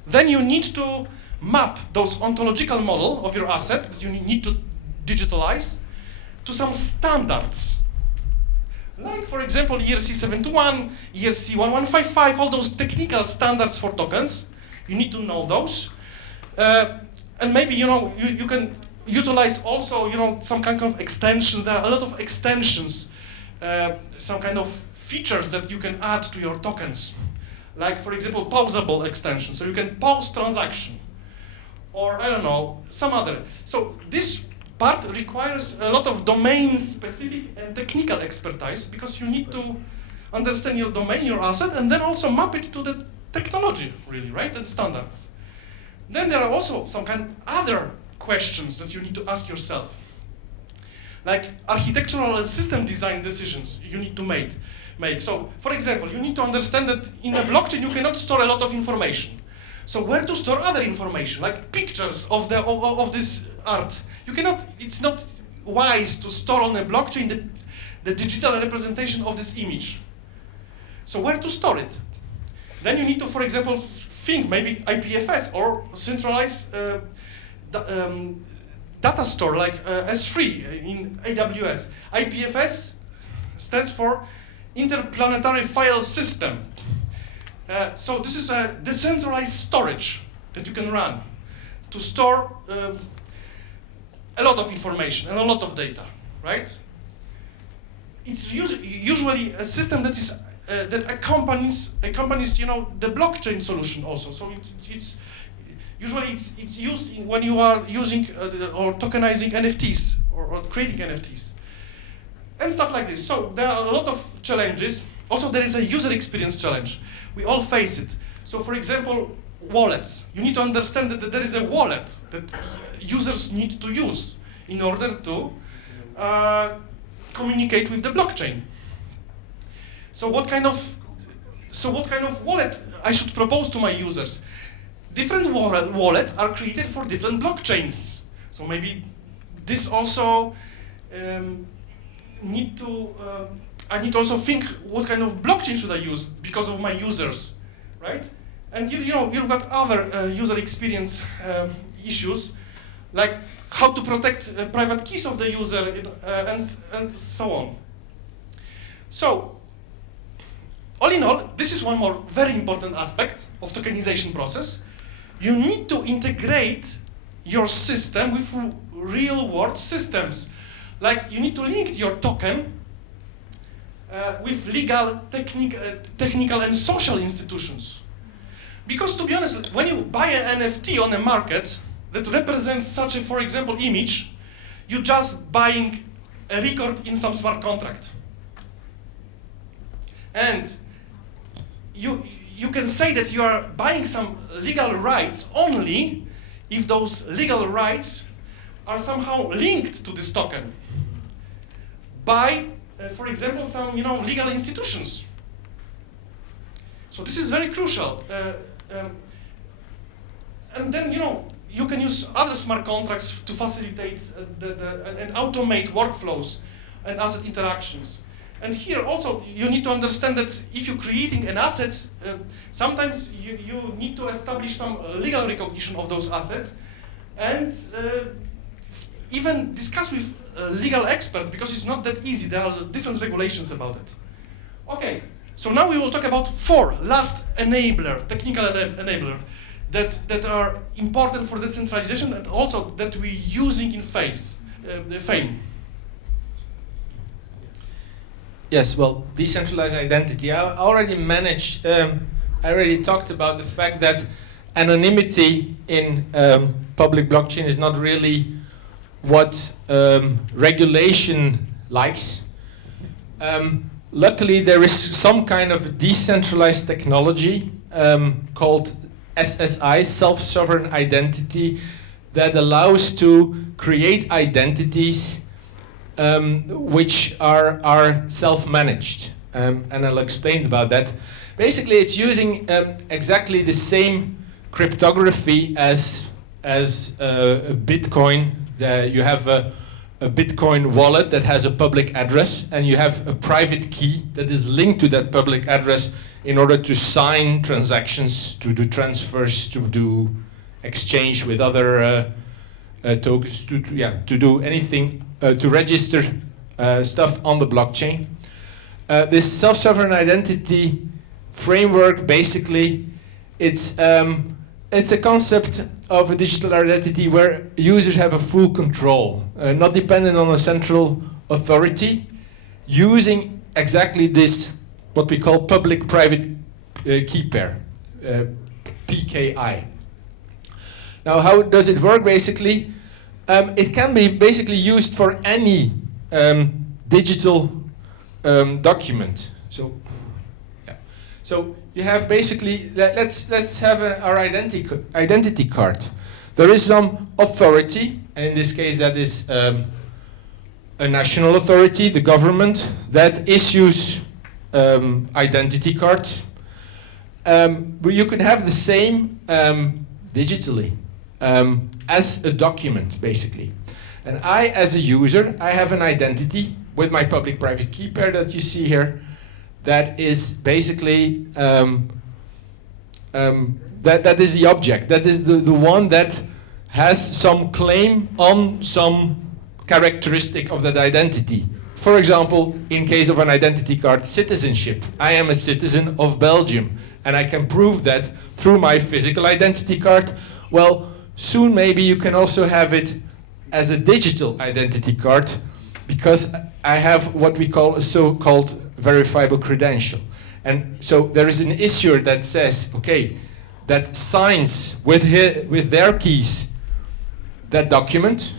then you need to map those ontological model of your asset that you need to digitalize to some standards. Like, for example, ERC71, ERC1155, all those technical standards for tokens. You need to know those. And maybe, you can utilize also, some kind of extensions. There are a lot of extensions, some kind of features that you can add to your tokens. Like, for example, pausable extension. So you can pause transaction. Or, I don't know, some other. So this part requires a lot of domain-specific and technical expertise, because you need to understand your domain, your asset, and then also map it to the technology, really, right? And standards. Then there are also some kind of other questions that you need to ask yourself. Like architectural and system design decisions you need to make. So, for example, you need to understand that in a blockchain you cannot store a lot of information. So where to store other information, like pictures of this art? You cannot, it's not wise to store on a blockchain the digital representation of this image. So where to store it? Then you need to, for example, think maybe IPFS or centralized data store like S3 in AWS. IPFS stands for Interplanetary File System. So this is a decentralized storage that you can run to store a lot of information and a lot of data, right? It's usually a system that is that accompanies the blockchain solution also. So it's usually it's used when you are using or tokenizing NFTs or creating NFTs and stuff like this. So there are a lot of challenges. Also, there is a user experience challenge. We all face it. So, for example, wallets. You need to understand that there is a wallet that users need to use in order to communicate with the blockchain. So what kind of wallet I should propose to my users? Different wallets are created for different blockchains. So maybe this also I need to also think what kind of blockchain should I use because of my users, right? And you've got other user experience issues, like how to protect private keys of the user and so on. So, all in all, this is one more very important aspect of tokenization process. You need to integrate your system with real-world systems. Like you need to link your token with legal, technical, and social institutions. Because to be honest, when you buy an NFT on a market that represents such a, for example, image, you're just buying a record in some smart contract. And you can say that you are buying some legal rights only if those legal rights are somehow linked to this token by, for example, some legal institutions. So this is very crucial. And then you can use other smart contracts to facilitate and automate workflows and asset interactions. And here also you need to understand that if you're creating an asset, sometimes you need to establish some legal recognition of those assets and even discuss with legal experts, because it's not that easy. There are different regulations about it. Okay, so now we will talk about 4 last technical enabler that are important for decentralization and also that we're using in FAME. Yes, well, decentralized identity. I already talked about the fact that anonymity in public blockchain is not really what regulation likes. Luckily, there is some kind of decentralized technology called SSI, self-sovereign identity, that allows to create identities which are self-managed, and I'll explain about that. Basically, it's using exactly the same cryptography as Bitcoin. You have a Bitcoin wallet that has a public address, and you have a private key that is linked to that public address in order to sign transactions, to do transfers, to do exchange with other tokens, to do anything, to register stuff on the blockchain. This self-sovereign identity framework, basically, it's a concept of a digital identity where users have a full control, not dependent on a central authority, using exactly this, what we call public-private key pair, PKI. Now, how does it work, basically? It can be basically used for any digital document. So you have basically, let's have our identity card. There is some authority, and in this case that is a national authority, the government, that issues identity cards. But you can have the same digitally as a document, basically. And I, as a user, I have an identity with my public-private key pair that you see here. That is basically that is the object. That is the one that has some claim on some characteristic of that identity. For example, in case of an identity card, citizenship. I am a citizen of Belgium, and I can prove that through my physical identity card. Well, soon maybe you can also have it as a digital identity card, because I have what we call a so-called verifiable credential. And so there is an issuer that says, okay, that signs with their keys that document.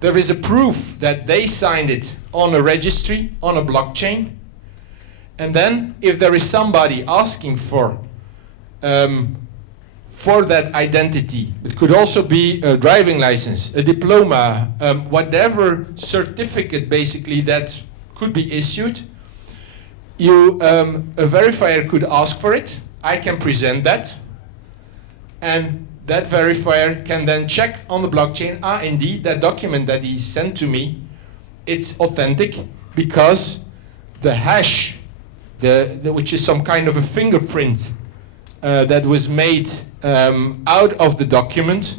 There is a proof that they signed it on a registry, on a blockchain. And then if there is somebody asking for that identity, it could also be a driving license, a diploma, whatever certificate basically that could be issued, a verifier could ask for it. I can present that, and that verifier can then check on the blockchain, indeed, that document that he sent to me, it's authentic, because the hash, which is some kind of a fingerprint that was made out of the document,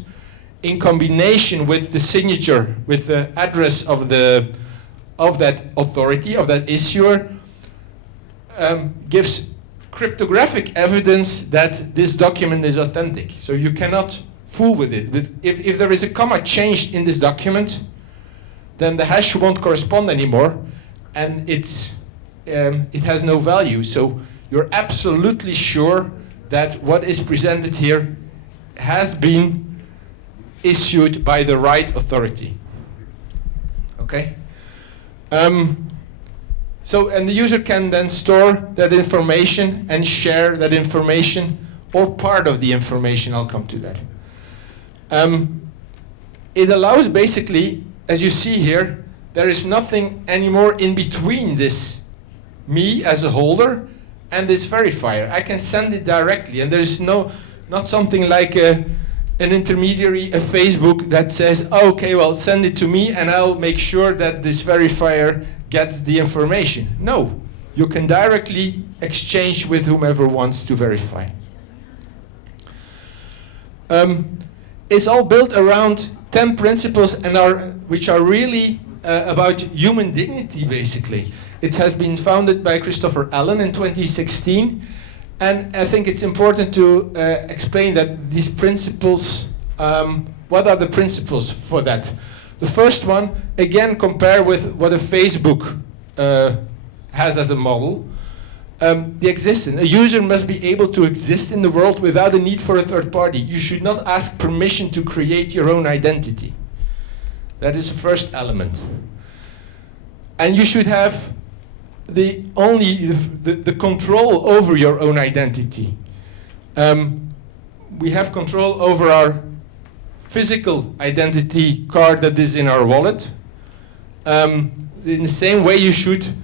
in combination with the signature, with the address of that authority, of that issuer, gives cryptographic evidence that this document is authentic. So you cannot fool with it. But if there is a comma changed in this document, then the hash won't correspond anymore, and it has no value. So you're absolutely sure that what is presented here has been issued by the right authority. Okay? And the user can then store that information and share that information, or part of the information. I'll come to that. It allows basically, as you see here, there is nothing anymore in between this, me as a holder, and this verifier. I can send it directly, and there's not something like an intermediary, a Facebook that says, oh, okay, well, send it to me and I'll make sure that this verifier gets the information. No, you can directly exchange with whomever wants to verify. It's all built around 10 principles which are really about human dignity, basically. It has been founded by Christopher Allen in 2016, and I think it's important to explain that these principles, what are the principles for that? The first one, again, compare with what a Facebook has as a model. The existence. A user must be able to exist in the world without a need for a third party. You should not ask permission to create your own identity. That is the first element. And you should have the control over your own identity. We have control over our physical identity card that is in our wallet. In the same way, you should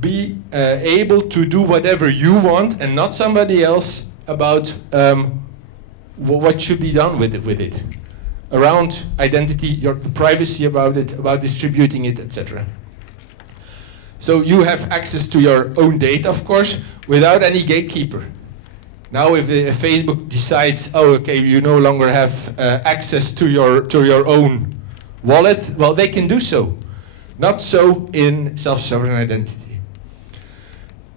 be able to do whatever you want and not somebody else about what should be done with it. Around identity, the privacy about it, about distributing it, etc. So you have access to your own data, of course, without any gatekeeper. Now, if Facebook decides, oh, okay, you no longer have access to your own wallet, well, they can do so. Not so in self-sovereign identity.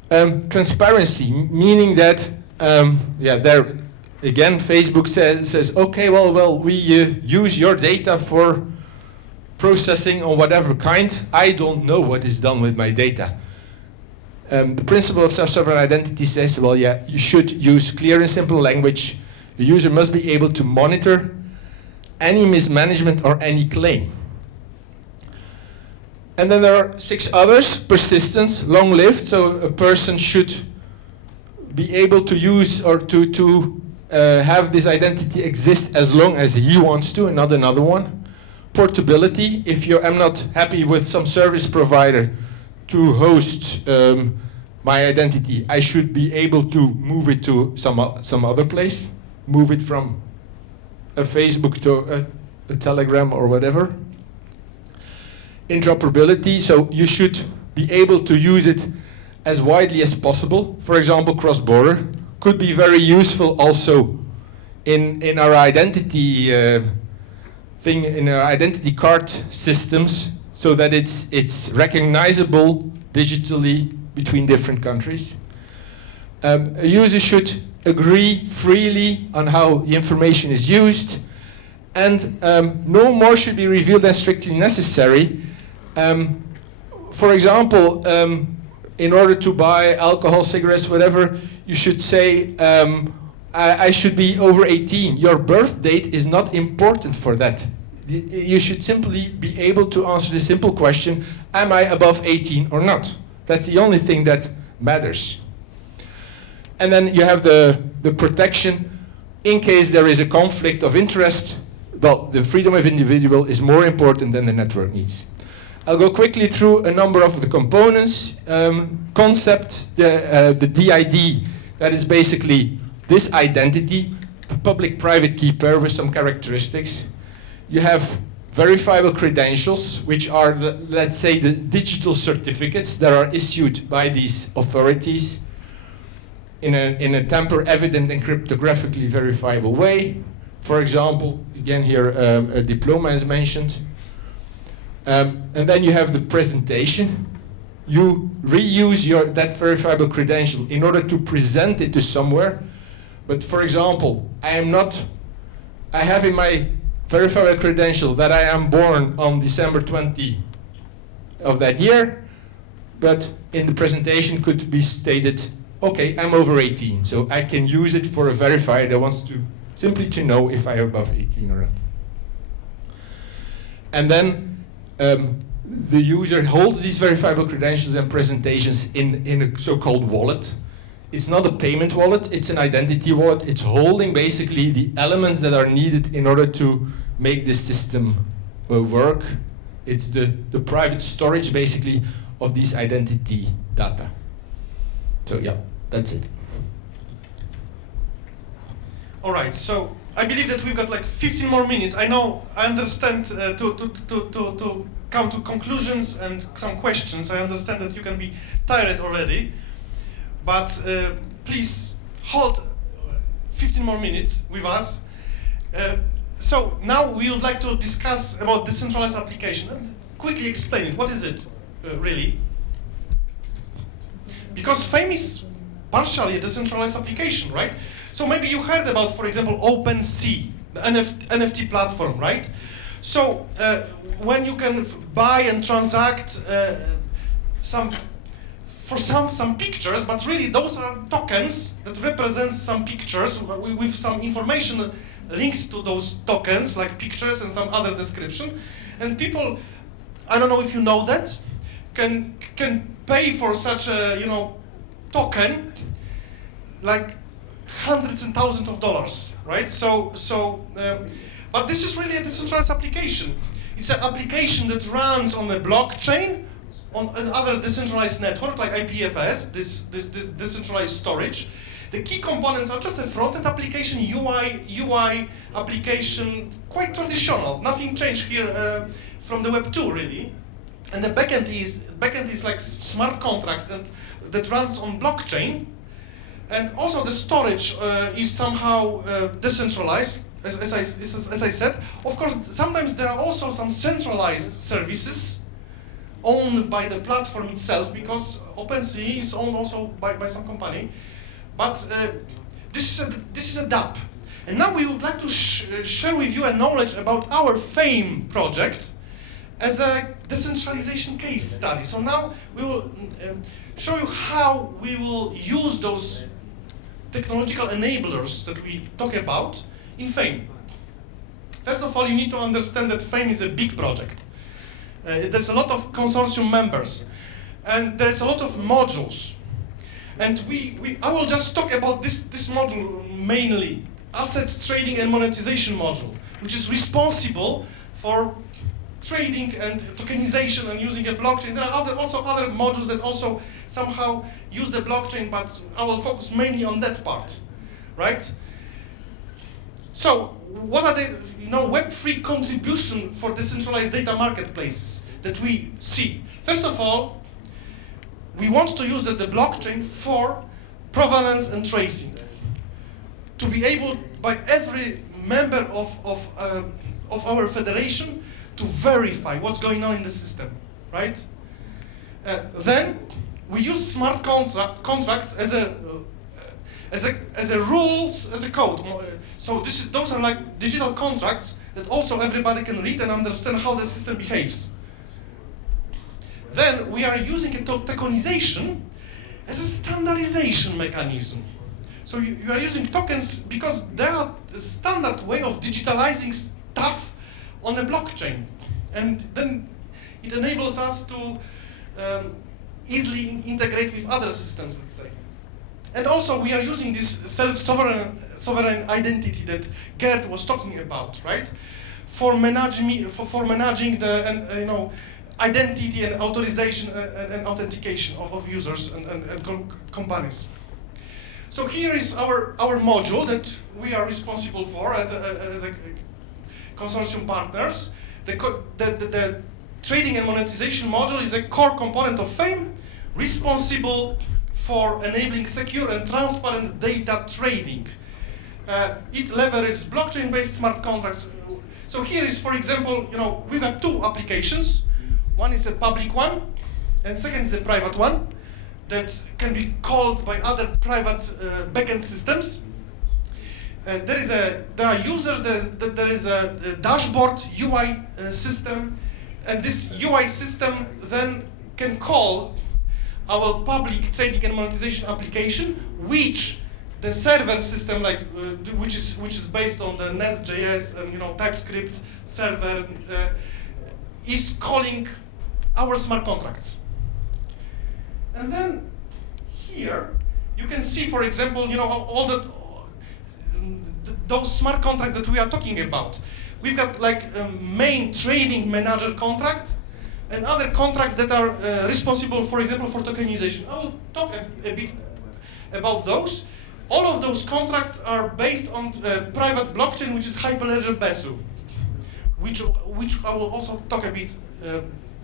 Transparency, meaning that, there again, Facebook says, okay, well, we use your data for processing on whatever kind. I don't know what is done with my data. The principle of self-sovereign identity says, well, yeah, you should use clear and simple language. The user must be able to monitor any mismanagement or any claim. And then there are 6 others. Persistence, long-lived, so a person should be able to use or to have this identity exist as long as he wants to and not another one. Portability, if I'm not happy with some service provider to host my identity, I should be able to move it to some other place, move it from a Facebook to a Telegram or whatever. Interoperability, so you should be able to use it as widely as possible. For example, cross-border could be very useful also in our identity thing, in our identity card systems, so that it's recognizable digitally between different countries. A user should agree freely on how the information is used, and no more should be revealed than strictly necessary. For example, in order to buy alcohol, cigarettes, whatever, you should say, I should be over 18. Your birth date is not important for that. You should simply be able to answer the simple question, am I above 18 or not? That's the only thing that matters. And then you have the protection in case there is a conflict of interest. Well, the freedom of individual is more important than the network needs. I'll go quickly through a number of the components. Concept, the DID, that is basically this identity, public-private key pair with some characteristics. You have verifiable credentials, which are, let's say, the digital certificates that are issued by these authorities in a tamper-evident and cryptographically verifiable way. For example, again here, a diploma is mentioned. And then you have the presentation. You reuse that verifiable credential in order to present it to somewhere. But for example, I have in my verifiable credential that I am born on December 20 of that year, but in the presentation could be stated, okay, I'm over 18, so I can use it for a verifier that wants to simply to know if I'm above 18 or not. And then the user holds these verifiable credentials and presentations in a so-called wallet. It's not a payment wallet, it's an identity wallet. It's holding basically the elements that are needed in order to make this system work. It's the private storage basically of these identity data. So yeah, that's it. All right, so I believe that we've got like 15 more minutes. I understand to come to conclusions and some questions. I understand that you can be tired already, but please hold 15 more minutes with us. So now we would like to discuss about decentralized application and quickly explain it. What is it really? Because FAME is partially a decentralized application, right? So maybe you heard about, for example, OpenSea, the NFT platform, right? So when you can buy and transact some pictures, but really those are tokens that represent some pictures with some information linked to those tokens, like pictures and some other description. And people, I don't know if you know that, can pay for such a token, like hundreds and thousands of dollars, right? But this is really a decentralized application. It's an application that runs on a blockchain, on another decentralized network like IPFS, this decentralized storage. The key components are just a front-end application, UI application, quite traditional. Nothing changed here from the Web 2 really. And the backend is like smart contracts that runs on blockchain. And also the storage is somehow decentralized, as I said. Of course, sometimes there are also some centralized services owned by the platform itself, because OpenSea is owned also by some company. But this is a DApp. And now we would like to share with you a knowledge about our FAME project as a decentralization case study. So now we will show you how we will use those technological enablers that we talk about in FAME. First of all, you need to understand that FAME is a big project. There's a lot of consortium members, and there's a lot of modules. And I will just talk about this module mainly, assets trading and monetization module, which is responsible for trading and tokenization and using a blockchain. There are also other modules that also somehow use the blockchain, but I will focus mainly on that part, right? So what are the Web3 contribution for decentralized data marketplaces that we see? First of all, we want to use the blockchain for provenance and tracing, to be able by every member of our federation to verify what's going on in the system, right? Then we use smart contracts as a rules, as a code. So those are like digital contracts that also everybody can read and understand how the system behaves. Then we are using a tokenization as a standardization mechanism. So you are using tokens because they are the standard way of digitalizing stuff on a blockchain. And then it enables us to easily integrate with other systems, let's say. And also we are using this sovereign identity that Geert was talking about, right? For managing the identity and authorization and authentication of users and companies. So here is our module that we are responsible for as a consortium partners. The trading and monetization module is a core component of FAME, responsible for enabling secure and transparent data trading. It leverages blockchain-based smart contracts. So here is, for example, we've got two applications. One is a public one, and second is a private one that can be called by other private backend systems. There are users, there is a dashboard UI system, and this UI system then can call our public trading and monetization application, which the server system, which is based on the Nest.js and TypeScript server, is calling our smart contracts. And then here you can see, for example, all those smart contracts that we are talking about. We've got like a main trading manager contract and other contracts that are responsible, for example, for tokenization. I will talk a bit about those. All of those contracts are based on a private blockchain, which is Hyperledger Besu, which I will also talk a bit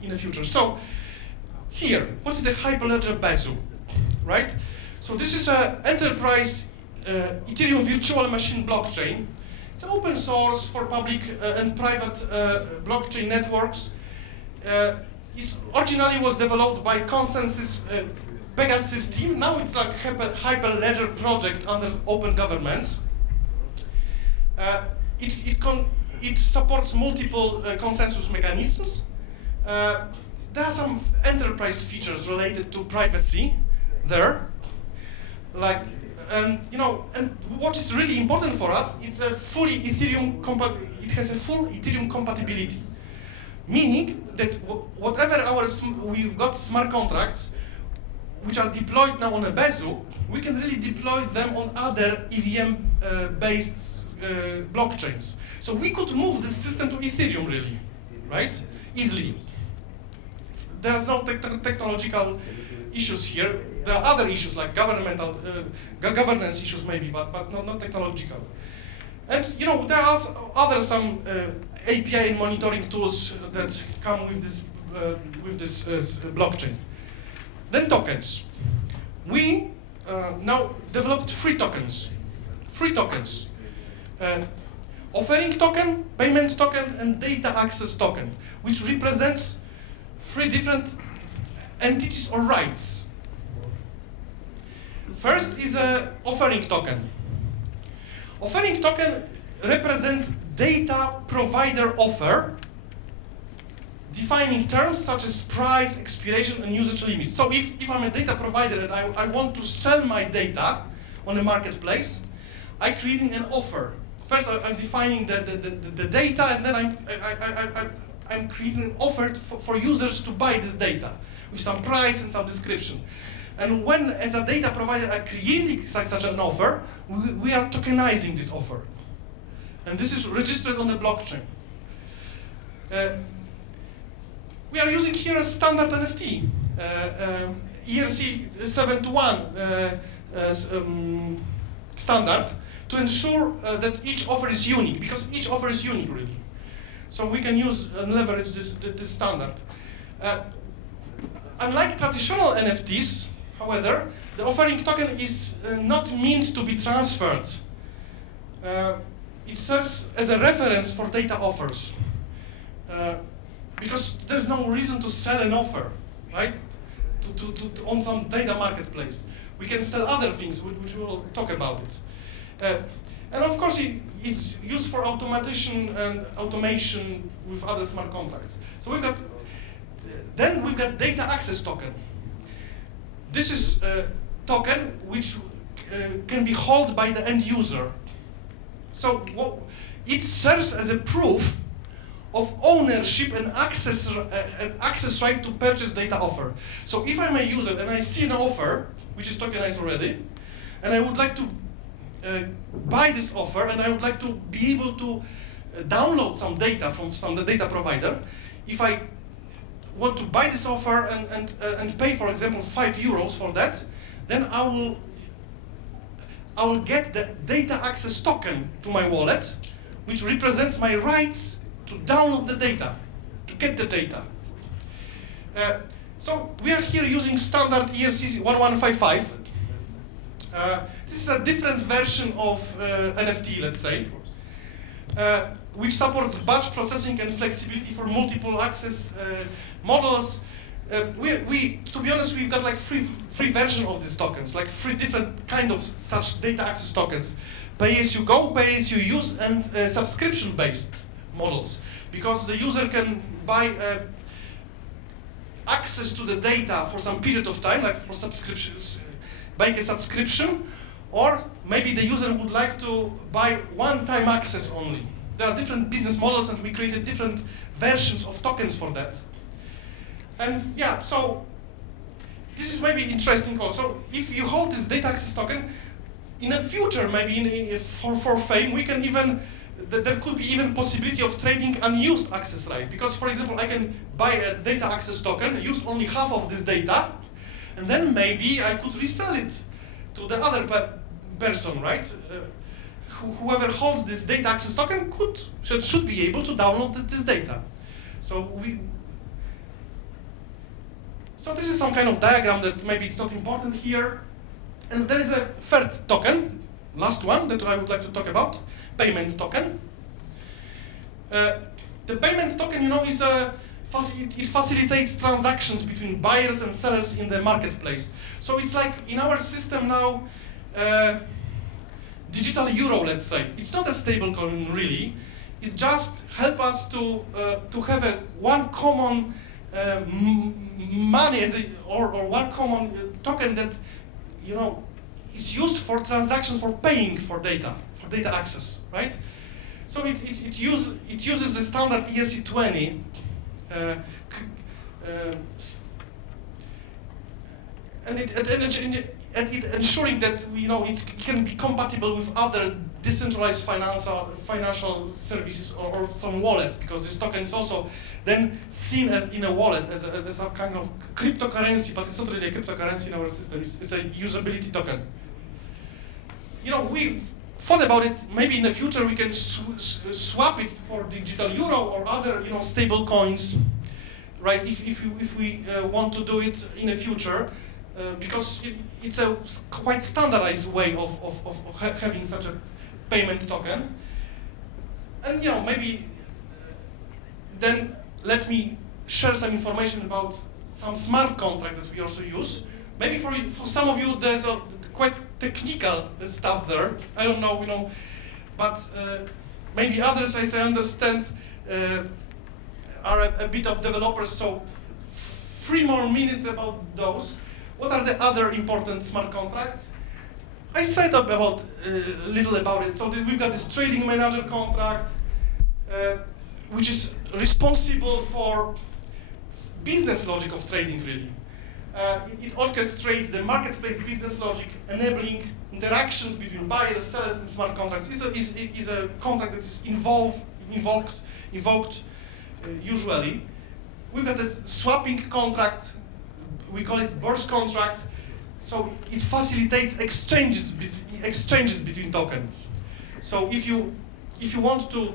in the future. So here, what is the Hyperledger Besu, right? So this is an enterprise Ethereum virtual machine blockchain. It's open source for public and private blockchain networks. It originally was developed by Consensus Pegasus team. Now it's like Hyperledger project under open governance. It supports multiple consensus mechanisms. There are some enterprise features related to privacy there, and what is really important for us, it's a fully it has a full Ethereum compatibility, meaning that whatever we've got smart contracts which are deployed now on a Besu, we can really deploy them on other EVM-based blockchains. So we could move this system to Ethereum really, right? Easily. There's no technological issues here. There are other issues like governmental, governance issues maybe, but not technological. And there are some API and monitoring tools that come with this blockchain. Then tokens. We now developed free tokens. Offering token, payment token, and data access token, which represents three different entities or rights. First is an offering token. Offering token represents data provider offer, defining terms such as price, expiration, and usage limits. So if I'm a data provider and I want to sell my data on a marketplace, I'm creating an offer. First, I'm defining the data, and then I'm creating an offer for users to buy this data with some price and some description. And when, as a data provider, are creating such an offer, we are tokenizing this offer. And this is registered on the blockchain. We are using here a standard NFT, ERC-721 standard, to ensure that each offer is unique, because each offer is unique, really. So we can use and leverage this standard. Unlike traditional NFTs, however, the offering token is not meant to be transferred. It serves as a reference for data offers. Because there's no reason to sell an offer, right? On some data marketplace. We can sell other things, which we will talk about it. And of course, it's used for automation with other smart contracts. So we've got data access token. This is a token which can be held by the end user. So it serves as a proof of ownership and access right to purchase data offer. So if I'm a user and I see an offer, which is tokenized already, and I would like to buy this offer, and I would like to be able to download some data from the data provider, if I want to buy this offer and pay, for example, €5 for that, then I will get the data access token to my wallet, which represents my rights to download the data, to get the data. So we are here using standard ERC-1155. This is a different version of NFT, let's say, which supports batch processing and flexibility for multiple access models. To be honest, we've got like free version of these tokens, like 3 different kind of such data access tokens: pay-as-you-go, pay-as-you-use, and subscription-based models. Because the user can buy access to the data for some period of time, like for subscriptions, buying a subscription, or maybe the user would like to buy one-time access only. There are different business models, and we created different versions of tokens for that. And yeah, so this is maybe interesting also. If you hold this data access token, in the future, maybe for fame, we can even, there could be even possibility of trading unused access right. Because, for example, I can buy a data access token, use only half of this data, and then maybe I could resell it to the other person, right? Whoever holds this data access token should be able to download this data. So this is some kind of diagram that maybe it's not important here. And there is a third token, last one that I would like to talk about, payment token. The payment token, is it facilitates transactions between buyers and sellers in the marketplace. So it's like in our system now, digital euro, let's say. It's not a stable coin really. It just helps us to have one common money or one common token that is used for transactions, for paying for data access, right? So it uses the standard ERC-20 and it ensuring that it can be compatible with other decentralized financial services or some wallets, because this token is also then seen as in a wallet as a kind of cryptocurrency, but it's not really a cryptocurrency in our system. It's a usability token. We thought about it. Maybe in the future we can swap it for digital euro or other stable coins, right? If we want to do it in the future. Because it's a quite standardized way of having such a payment token. And maybe then let me share some information about some smart contracts that we also use. Maybe for some of you there's a quite technical stuff there. I don't know, but maybe others, as I understand, are a bit of developers. So 3 more minutes about those. What are the other important smart contracts? I said a little about it. So we've got this trading manager contract, which is responsible for business logic of trading, really. It orchestrates the marketplace business logic, enabling interactions between buyers, sellers, and smart contracts. Is a contract that is invoked usually. We've got a swapping contract. We call it burst contract. So it facilitates exchanges between tokens. So if you want to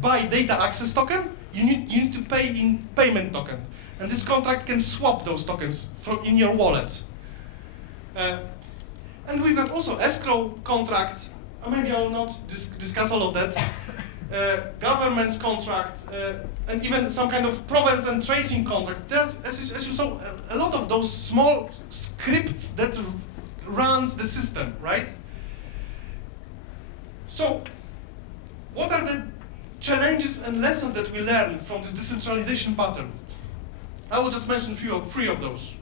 buy data access token, you need to pay in payment token, and this contract can swap those tokens in your wallet. And we've got also escrow contract. Maybe I will not discuss all of that. Government's contract, and even some kind of provenance and tracing contracts. There's, as you saw, a lot of those small scripts that runs the system, right? So, what are the challenges and lessons that we learn from this decentralization pattern? I will just mention three of those.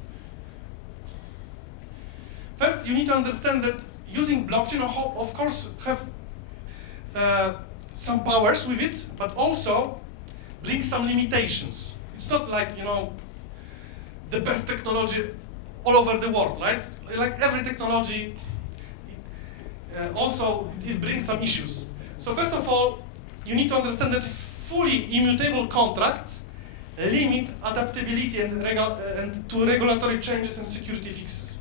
First, you need to understand that using blockchain, of course, have some powers with it, but also brings some limitations. It's not like, the best technology all over the world, right? Like every technology, also it brings some issues. So first of all, you need to understand that fully immutable contracts limit adaptability and to regulatory changes and security fixes.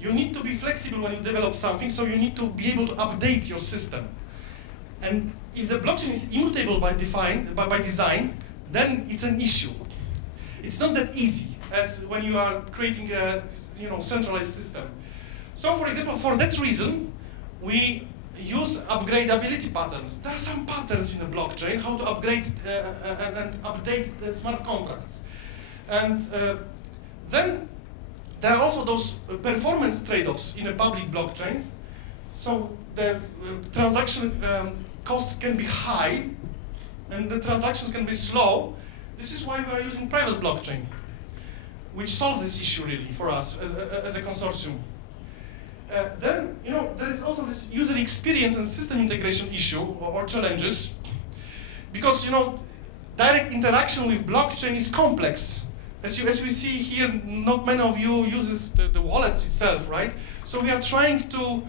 You need to be flexible when you develop something, so you need to be able to update your system. And if the blockchain is immutable by design, then it's an issue. It's not that easy as when you are creating a centralized system. So for example, for that reason, we use upgradability patterns. There are some patterns in the blockchain, how to upgrade and update the smart contracts. And then there are also those performance trade-offs in a public blockchains. So the transaction costs can be high, and the transactions can be slow. This is why we are using private blockchain, which solves this issue really for us as a consortium. Then, there is also this user experience and system integration issue or challenges, because, direct interaction with blockchain is complex. As we see here, not many of you uses the wallets itself, right? So we are trying to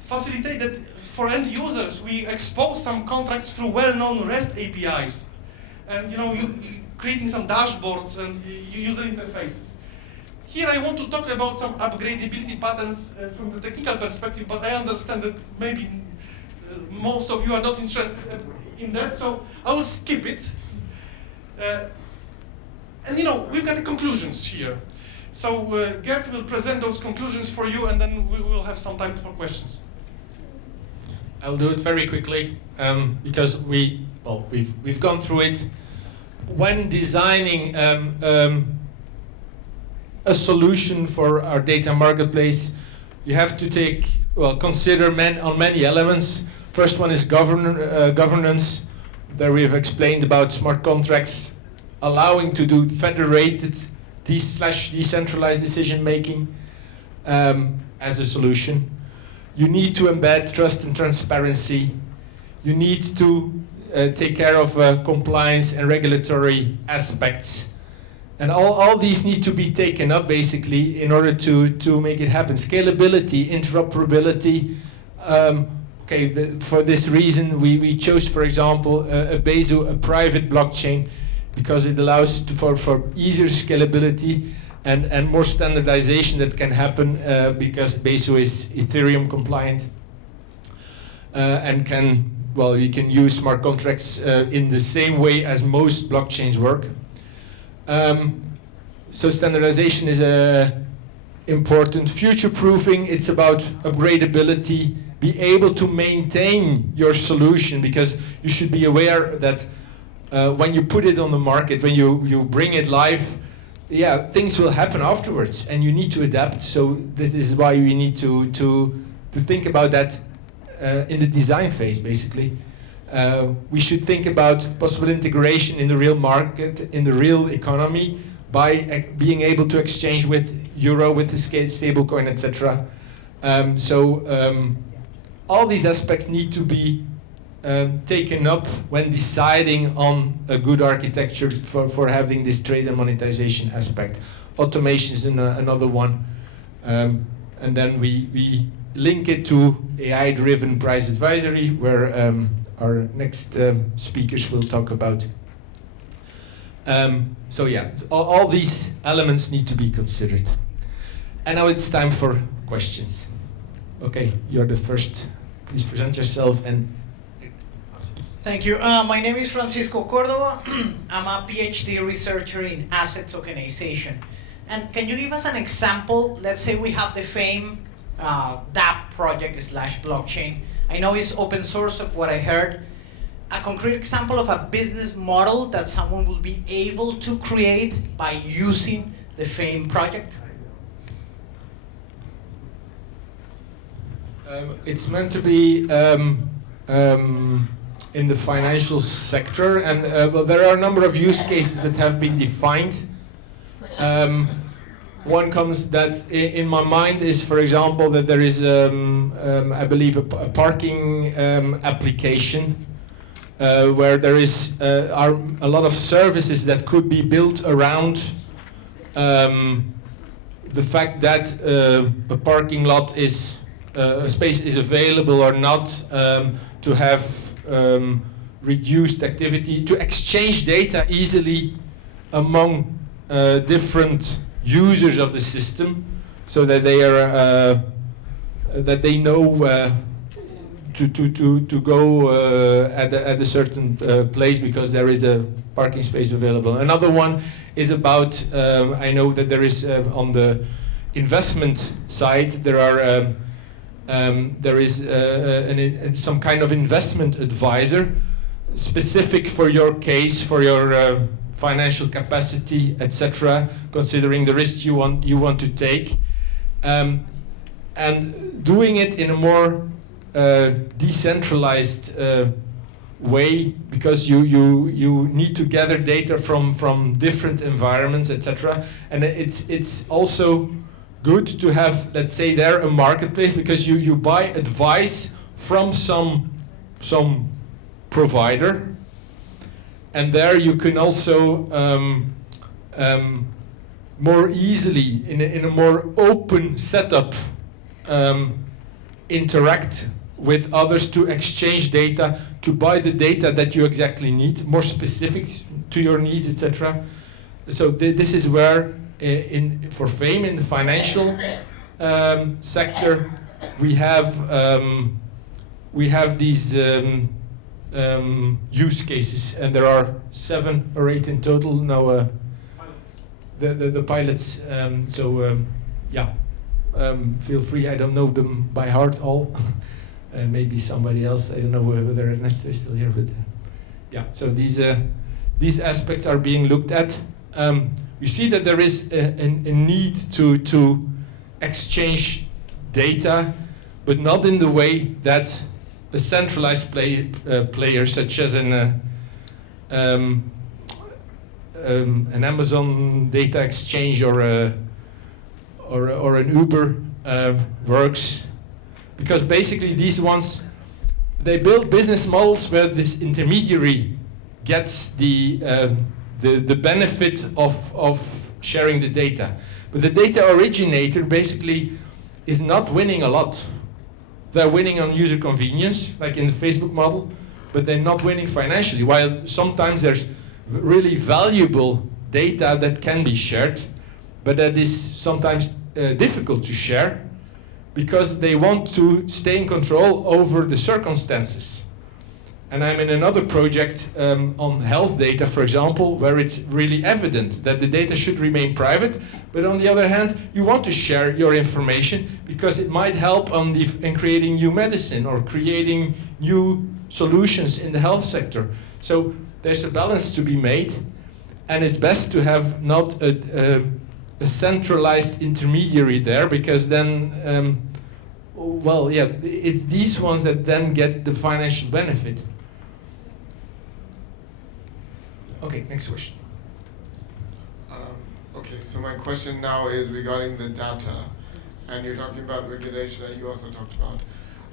facilitate that for end users. We expose some contracts through well-known REST APIs, and creating some dashboards and user interfaces. Here I want to talk about some upgradability patterns from the technical perspective, but I understand that maybe most of you are not interested in that, so I will skip it. And we've got the conclusions here. So Geert will present those conclusions for you, and then we will have some time for questions. I'll do it very quickly because we've gone through it. When designing a solution for our data marketplace, you have to consider many elements. First one is governance. There we have explained about smart contracts, allowing to do federated /decentralized decision making as a solution. You need to embed trust and transparency. You need to take care of compliance and regulatory aspects. And all these need to be taken up basically in order to make it happen. Scalability, interoperability. For this reason, we chose, for example, a Besu, a private blockchain, because it allows for easier scalability and more standardization that can happen because Besu is Ethereum compliant and you can use smart contracts in the same way as most blockchains work. So standardization is important. Future-proofing, it's about upgradability, be able to maintain your solution, because you should be aware that when you put it on the market, when you bring it live, things will happen afterwards, and you need to adapt. So this is why we need to think about that in the design phase, basically. We should think about possible integration in the real market, in the real economy, by being able to exchange with euro, with the stablecoin, etc. All these aspects need to be taken up when deciding on a good architecture for having this trade and monetization aspect. Automation is another one. And then we link it to AI-driven price advisory, where our next speakers will talk about. So yeah, all these elements need to be considered. And now it's time for questions. Okay, you're the first. Please present yourself and. Thank you. My name is Francisco Cordova. I'm a PhD researcher in asset tokenization. And can you give us an example? Let's say we have the FAME DApp project / blockchain. I know it's open source of what I heard. A concrete example of a business model that someone will be able to create by using the FAME project? It's meant to be in the financial sector, and well, there are a number of use cases that have been defined. One comes that in my mind is, for example, that there is, I believe, a parking application where there is are a lot of services that could be built around the fact that a parking lot is a space is available or not, to have reduced activity, to exchange data easily among different users of the system, so that they are that they know to go at a certain place because there is a parking space available. Another one is about I know that there is on the investment side there are there is some kind of investment advisor specific for your case, for your financial capacity, etc., considering the risks you want to take, and doing it in a more decentralized way, because you need to gather data from different environments, etc. And it's also good to have, let's say, there a marketplace, because you buy advice from some provider, and there you can also more easily, in a more open setup, interact with others to exchange data, to buy the data that you exactly need, more specific to your needs, etc. So this is where, for FAME in the financial sector, we have these use cases, and there are 7 or 8 in total now. The pilots. Yeah, feel free. I don't know them by heart all. Maybe somebody else. I don't know whether Ernesto is still here, but yeah. So these aspects are being looked at. We see that there is a need to exchange data, but not in the way that a centralized player such as an Amazon data exchange or an Uber works, because basically these ones, they build business models where this intermediary gets the benefit of sharing the data, but the data originator basically is not winning a lot. They're winning on user convenience, like in the Facebook model, but they're not winning financially, while sometimes there's really valuable data that can be shared, but that is sometimes difficult to share because they want to stay in control over the circumstances. And I'm in another project on health data, for example, where it's really evident that the data should remain private, but on the other hand, you want to share your information because it might help in creating new medicine or creating new solutions in the health sector. So there's a balance to be made, and it's best to have not a centralized intermediary there, because then, well, yeah, it's these ones that then get the financial benefit. Okay, next question. Okay, so my question now is regarding the data, and you're talking about regulation, and you also talked about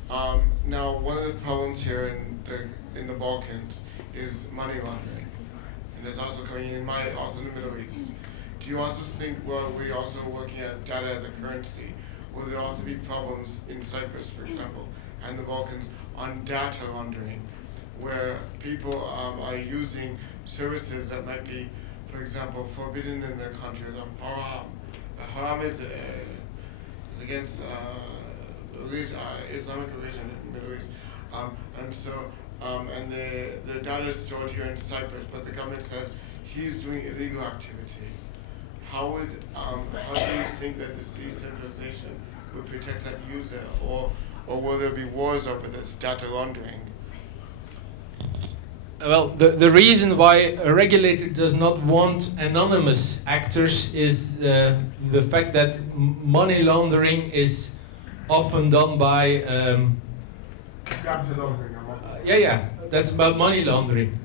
Now, one of the problems here in the Balkans is money laundering, and there's also coming in also in the Middle East. Do you also think, well, we're also working as data as a currency? Will there also be problems in Cyprus, for example, and the Balkans on data laundering, where people are using services that might be, for example, forbidden in their country, the haram? Haram is against Islamic religion in the Middle East, and so and the data is stored here in Cyprus, but the government says he's doing illegal activity. How do you think that this decentralization would protect that user, or will there be wars over this data laundering? Well, the reason why a regulator does not want anonymous actors is the fact that money laundering is often done by yeah, that's about money laundering.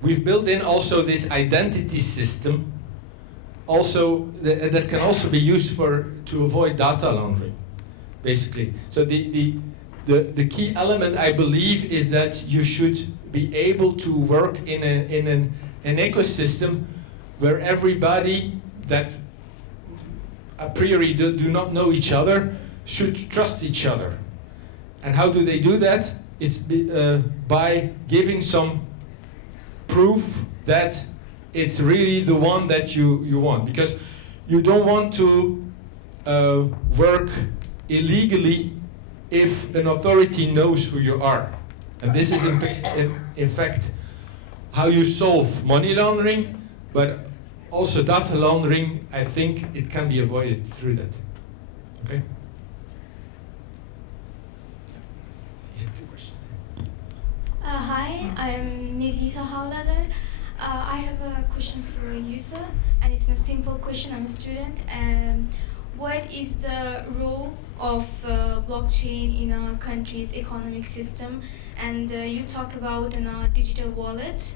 We've built in also this identity system, also that can also be used to avoid data laundering, basically. So the key element, I believe, is that you should be able to work in an ecosystem where everybody that a priori do not know each other should trust each other. And how do they do that? It's by giving some proof that it's really the one that you want. Because you don't want to work illegally if an authority knows who you are. And this is in fact how you solve money laundering, but also data laundering. I think it can be avoided through that. Okay? Hi, I'm Nizita Howlader. I have a question for Yusa, and it's a simple question. I'm a student. What is the role of blockchain in a country's economic system? And you talk about a digital wallet,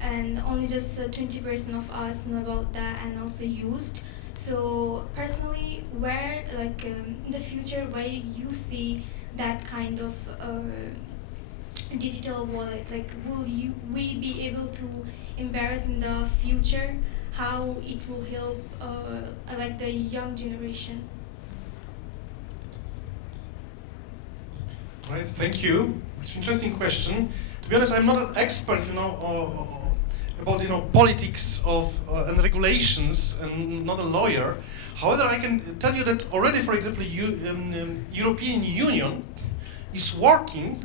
and only just 20% of us know about that and also used. So personally, where in the future, where you see that kind of digital wallet? Will we be able to embrace in the future? How it will help the young generation? Right, thank you. It's an interesting question. To be honest, I'm not an expert, about politics of and regulations, and not a lawyer. However, I can tell you that already, for example, European Union is working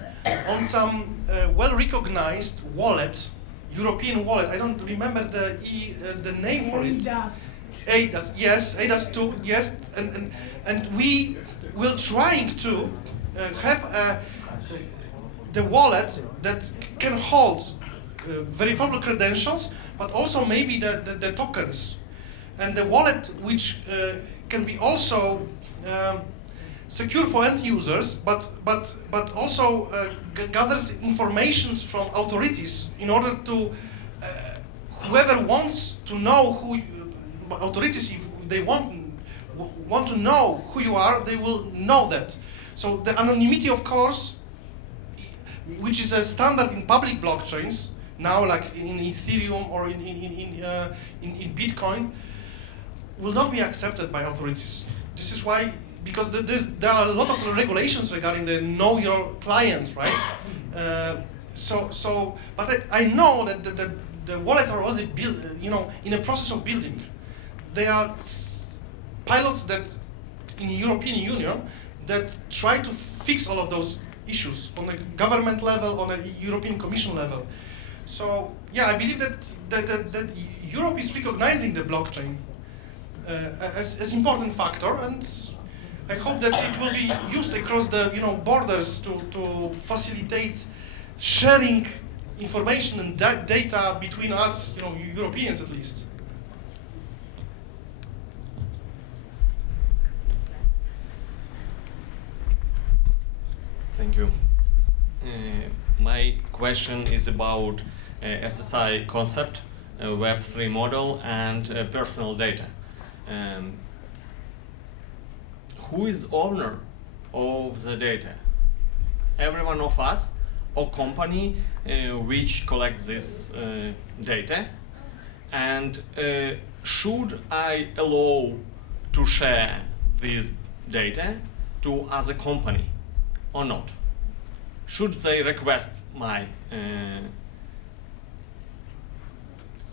on some well-recognized wallet, European wallet. I don't remember the name for it. ADAS, yes, ADAS 2, yes, and we will trying to have the wallet that can hold verifiable credentials, but also maybe the tokens, and the wallet which can be also secure for end users, but also gathers informations from authorities in order to whoever wants to know who authorities, if they want to know who you are, they will know that. So the anonymity, of course, which is a standard in public blockchains now, like in Ethereum or in Bitcoin, will not be accepted by authorities. This is why, because there are a lot of regulations regarding the know your client, right? But I know that the wallets are already built, in a process of building. There are pilots that in the European Union that try to fix all of those issues on a government level, on a European Commission level. So yeah, I believe that Europe is recognizing the blockchain as important factor, and I hope that it will be used across the borders to facilitate sharing information and data between us, Europeans at least. Thank you. My question is about SSI concept, Web3 model, and personal data. Who is owner of the data? every one of us or company which collects this data, and should I allow to share this data to other company or not? Should they request my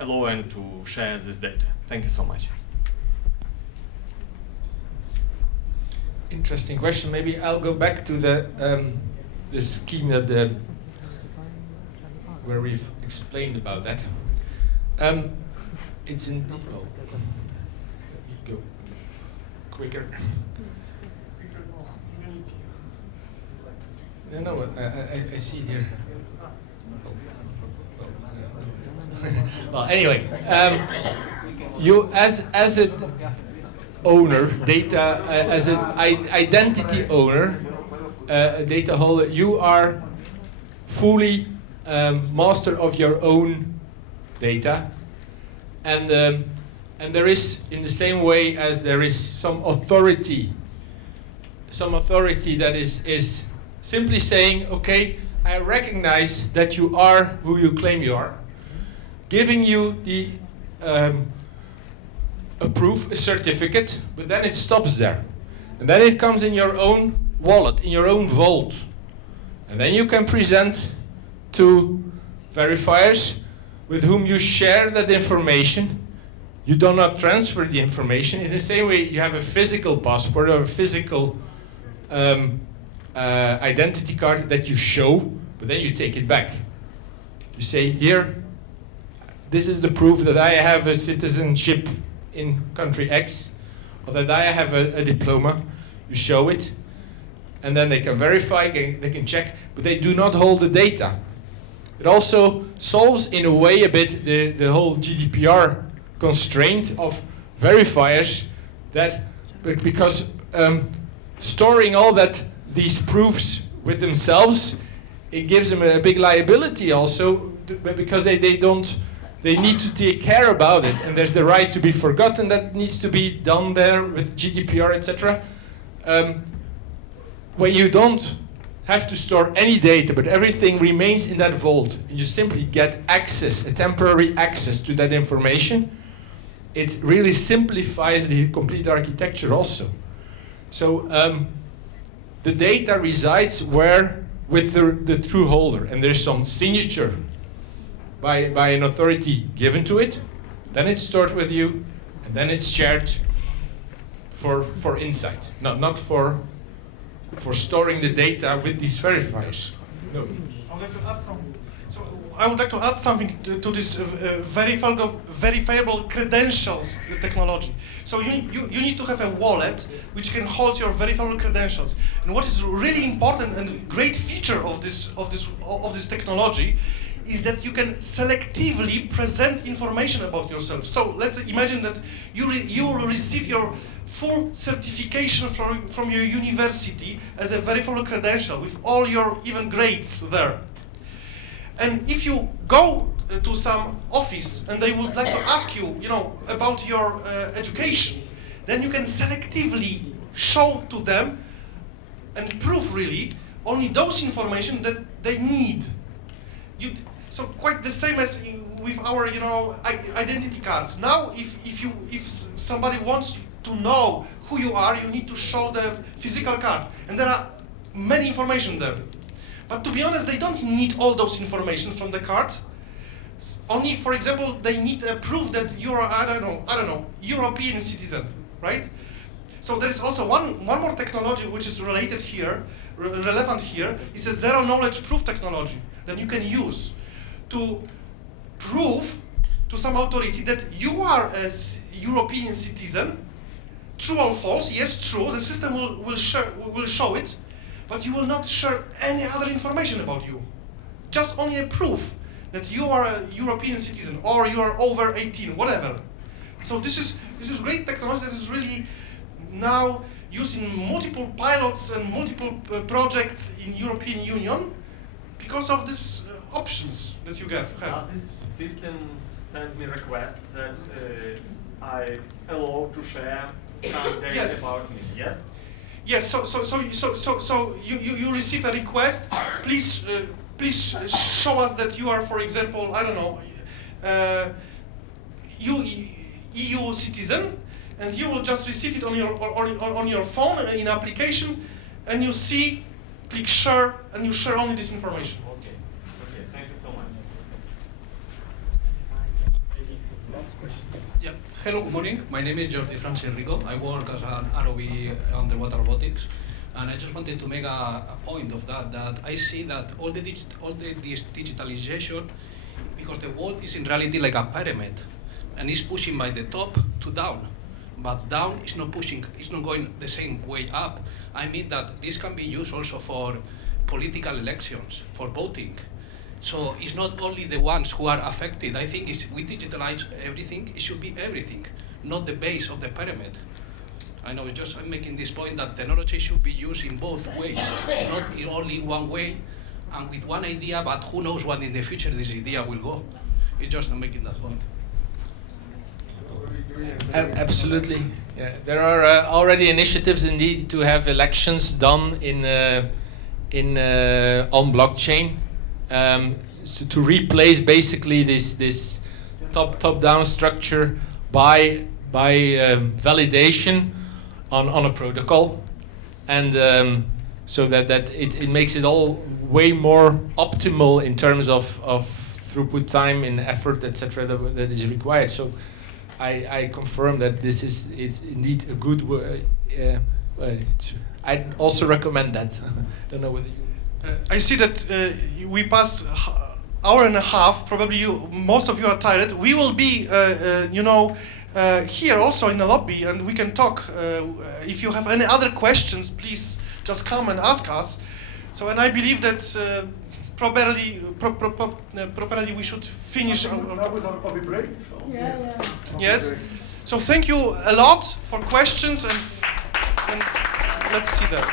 allowing to share this data? Thank you so much. Interesting question. Maybe I'll go back to the scheme that where we've explained about that. It's in. Oh, let me go quicker. No, I see it here. Well, anyway, you as an owner, data as an identity owner, data holder, you are fully master of your own data, and there is, in the same way as there is some authority that is simply saying, okay, I recognize that you are who you claim you are, giving you the a proof, a certificate, but then it stops there. And then it comes in your own wallet, in your own vault. And then you can present to verifiers with whom you share that information. You do not transfer the information. In the same way, you have a physical passport or a physical identity card that you show, but then you take it back. You say, here, this is the proof that I have a citizenship in country X, or that I have a diploma. You show it, and then they can verify, they can check, but they do not hold the data. It also solves, in a way, a bit the whole GDPR constraint of verifiers, that because storing all these proofs with themselves, it gives them a big liability also, because they need to take care about it, and there's the right to be forgotten that needs to be done there with GDPR, etc. When you don't have to store any data, but everything remains in that vault, and you simply get access, a temporary access to that information, it really simplifies the complete architecture also. So the data resides where with the true holder, and there's some signature by an authority given to it, then it's stored with you, and then it's shared for insight, not for storing the data with these verifiers. No. I would like to add something to this verifiable credentials technology. So you need to have a wallet which can hold your verifiable credentials. And what is really important and great feature of this technology is that you can selectively present information about yourself. So let's imagine that you will receive your full certification from your university as a verifiable credential with all your even grades there. And if you go to some office and they would like to ask you, about your education, then you can selectively show to them and prove really only those information that they need. So quite the same as with our, identity cards. Now, if somebody wants to know who you are, you need to show the physical card, and there are many information there. But to be honest, they don't need all those information from the card. Only, for example, they need a proof that you are, I don't know, European citizen, right? So there is also one more technology which is related here, relevant here, is a zero knowledge proof technology that you can use to prove to some authority that you are a European citizen. True or false? Yes, true. The system will show it, but you will not share any other information about you. Just only a proof that you are a European citizen or you are over 18, whatever. So this is great technology that is really now used in multiple pilots and multiple projects in European Union because of these options that you have. This system sent me requests that I allow to share some data Yes. about me, yes? Yes. So you receive a request. Please show us that you are, for example, I don't know, EU citizen, and you will just receive it on your phone in application, and you see, click share, and you share only this information. Okay. Okay. Thank you so much. Yeah. Hello, good morning. My name is Geert from Enrico. I work as an ROV underwater robotics, and I just wanted to make a point of that I see that all this digitalization, because the world is in reality like a pyramid, and it's pushing by the top to down, but down is not pushing, it's not going the same way up. I mean that this can be used also for political elections, for voting. So it's not only the ones who are affected. I think if we digitalize everything, it should be everything, not the base of the pyramid. I know, I'm making this point that technology should be used in both ways, not only in one way and with one idea, but who knows what in the future this idea will go. It's just making that point. Absolutely. Yeah. There are already initiatives indeed to have elections done on blockchain. So to replace basically this top-down structure by validation on a protocol, and so that it makes it all way more optimal in terms of throughput time and effort, etc. that is required. So I confirm that it's indeed a good way. I also recommend that. Don't know whether you. I see that we passed hour and a half. Probably most of you are tired. We will be, here also in the lobby, and we can talk. If you have any other questions, please just come and ask us. So, and I believe that properly we should finish. Coffee break? Yeah. Yes. So thank you a lot for questions, and let's see that.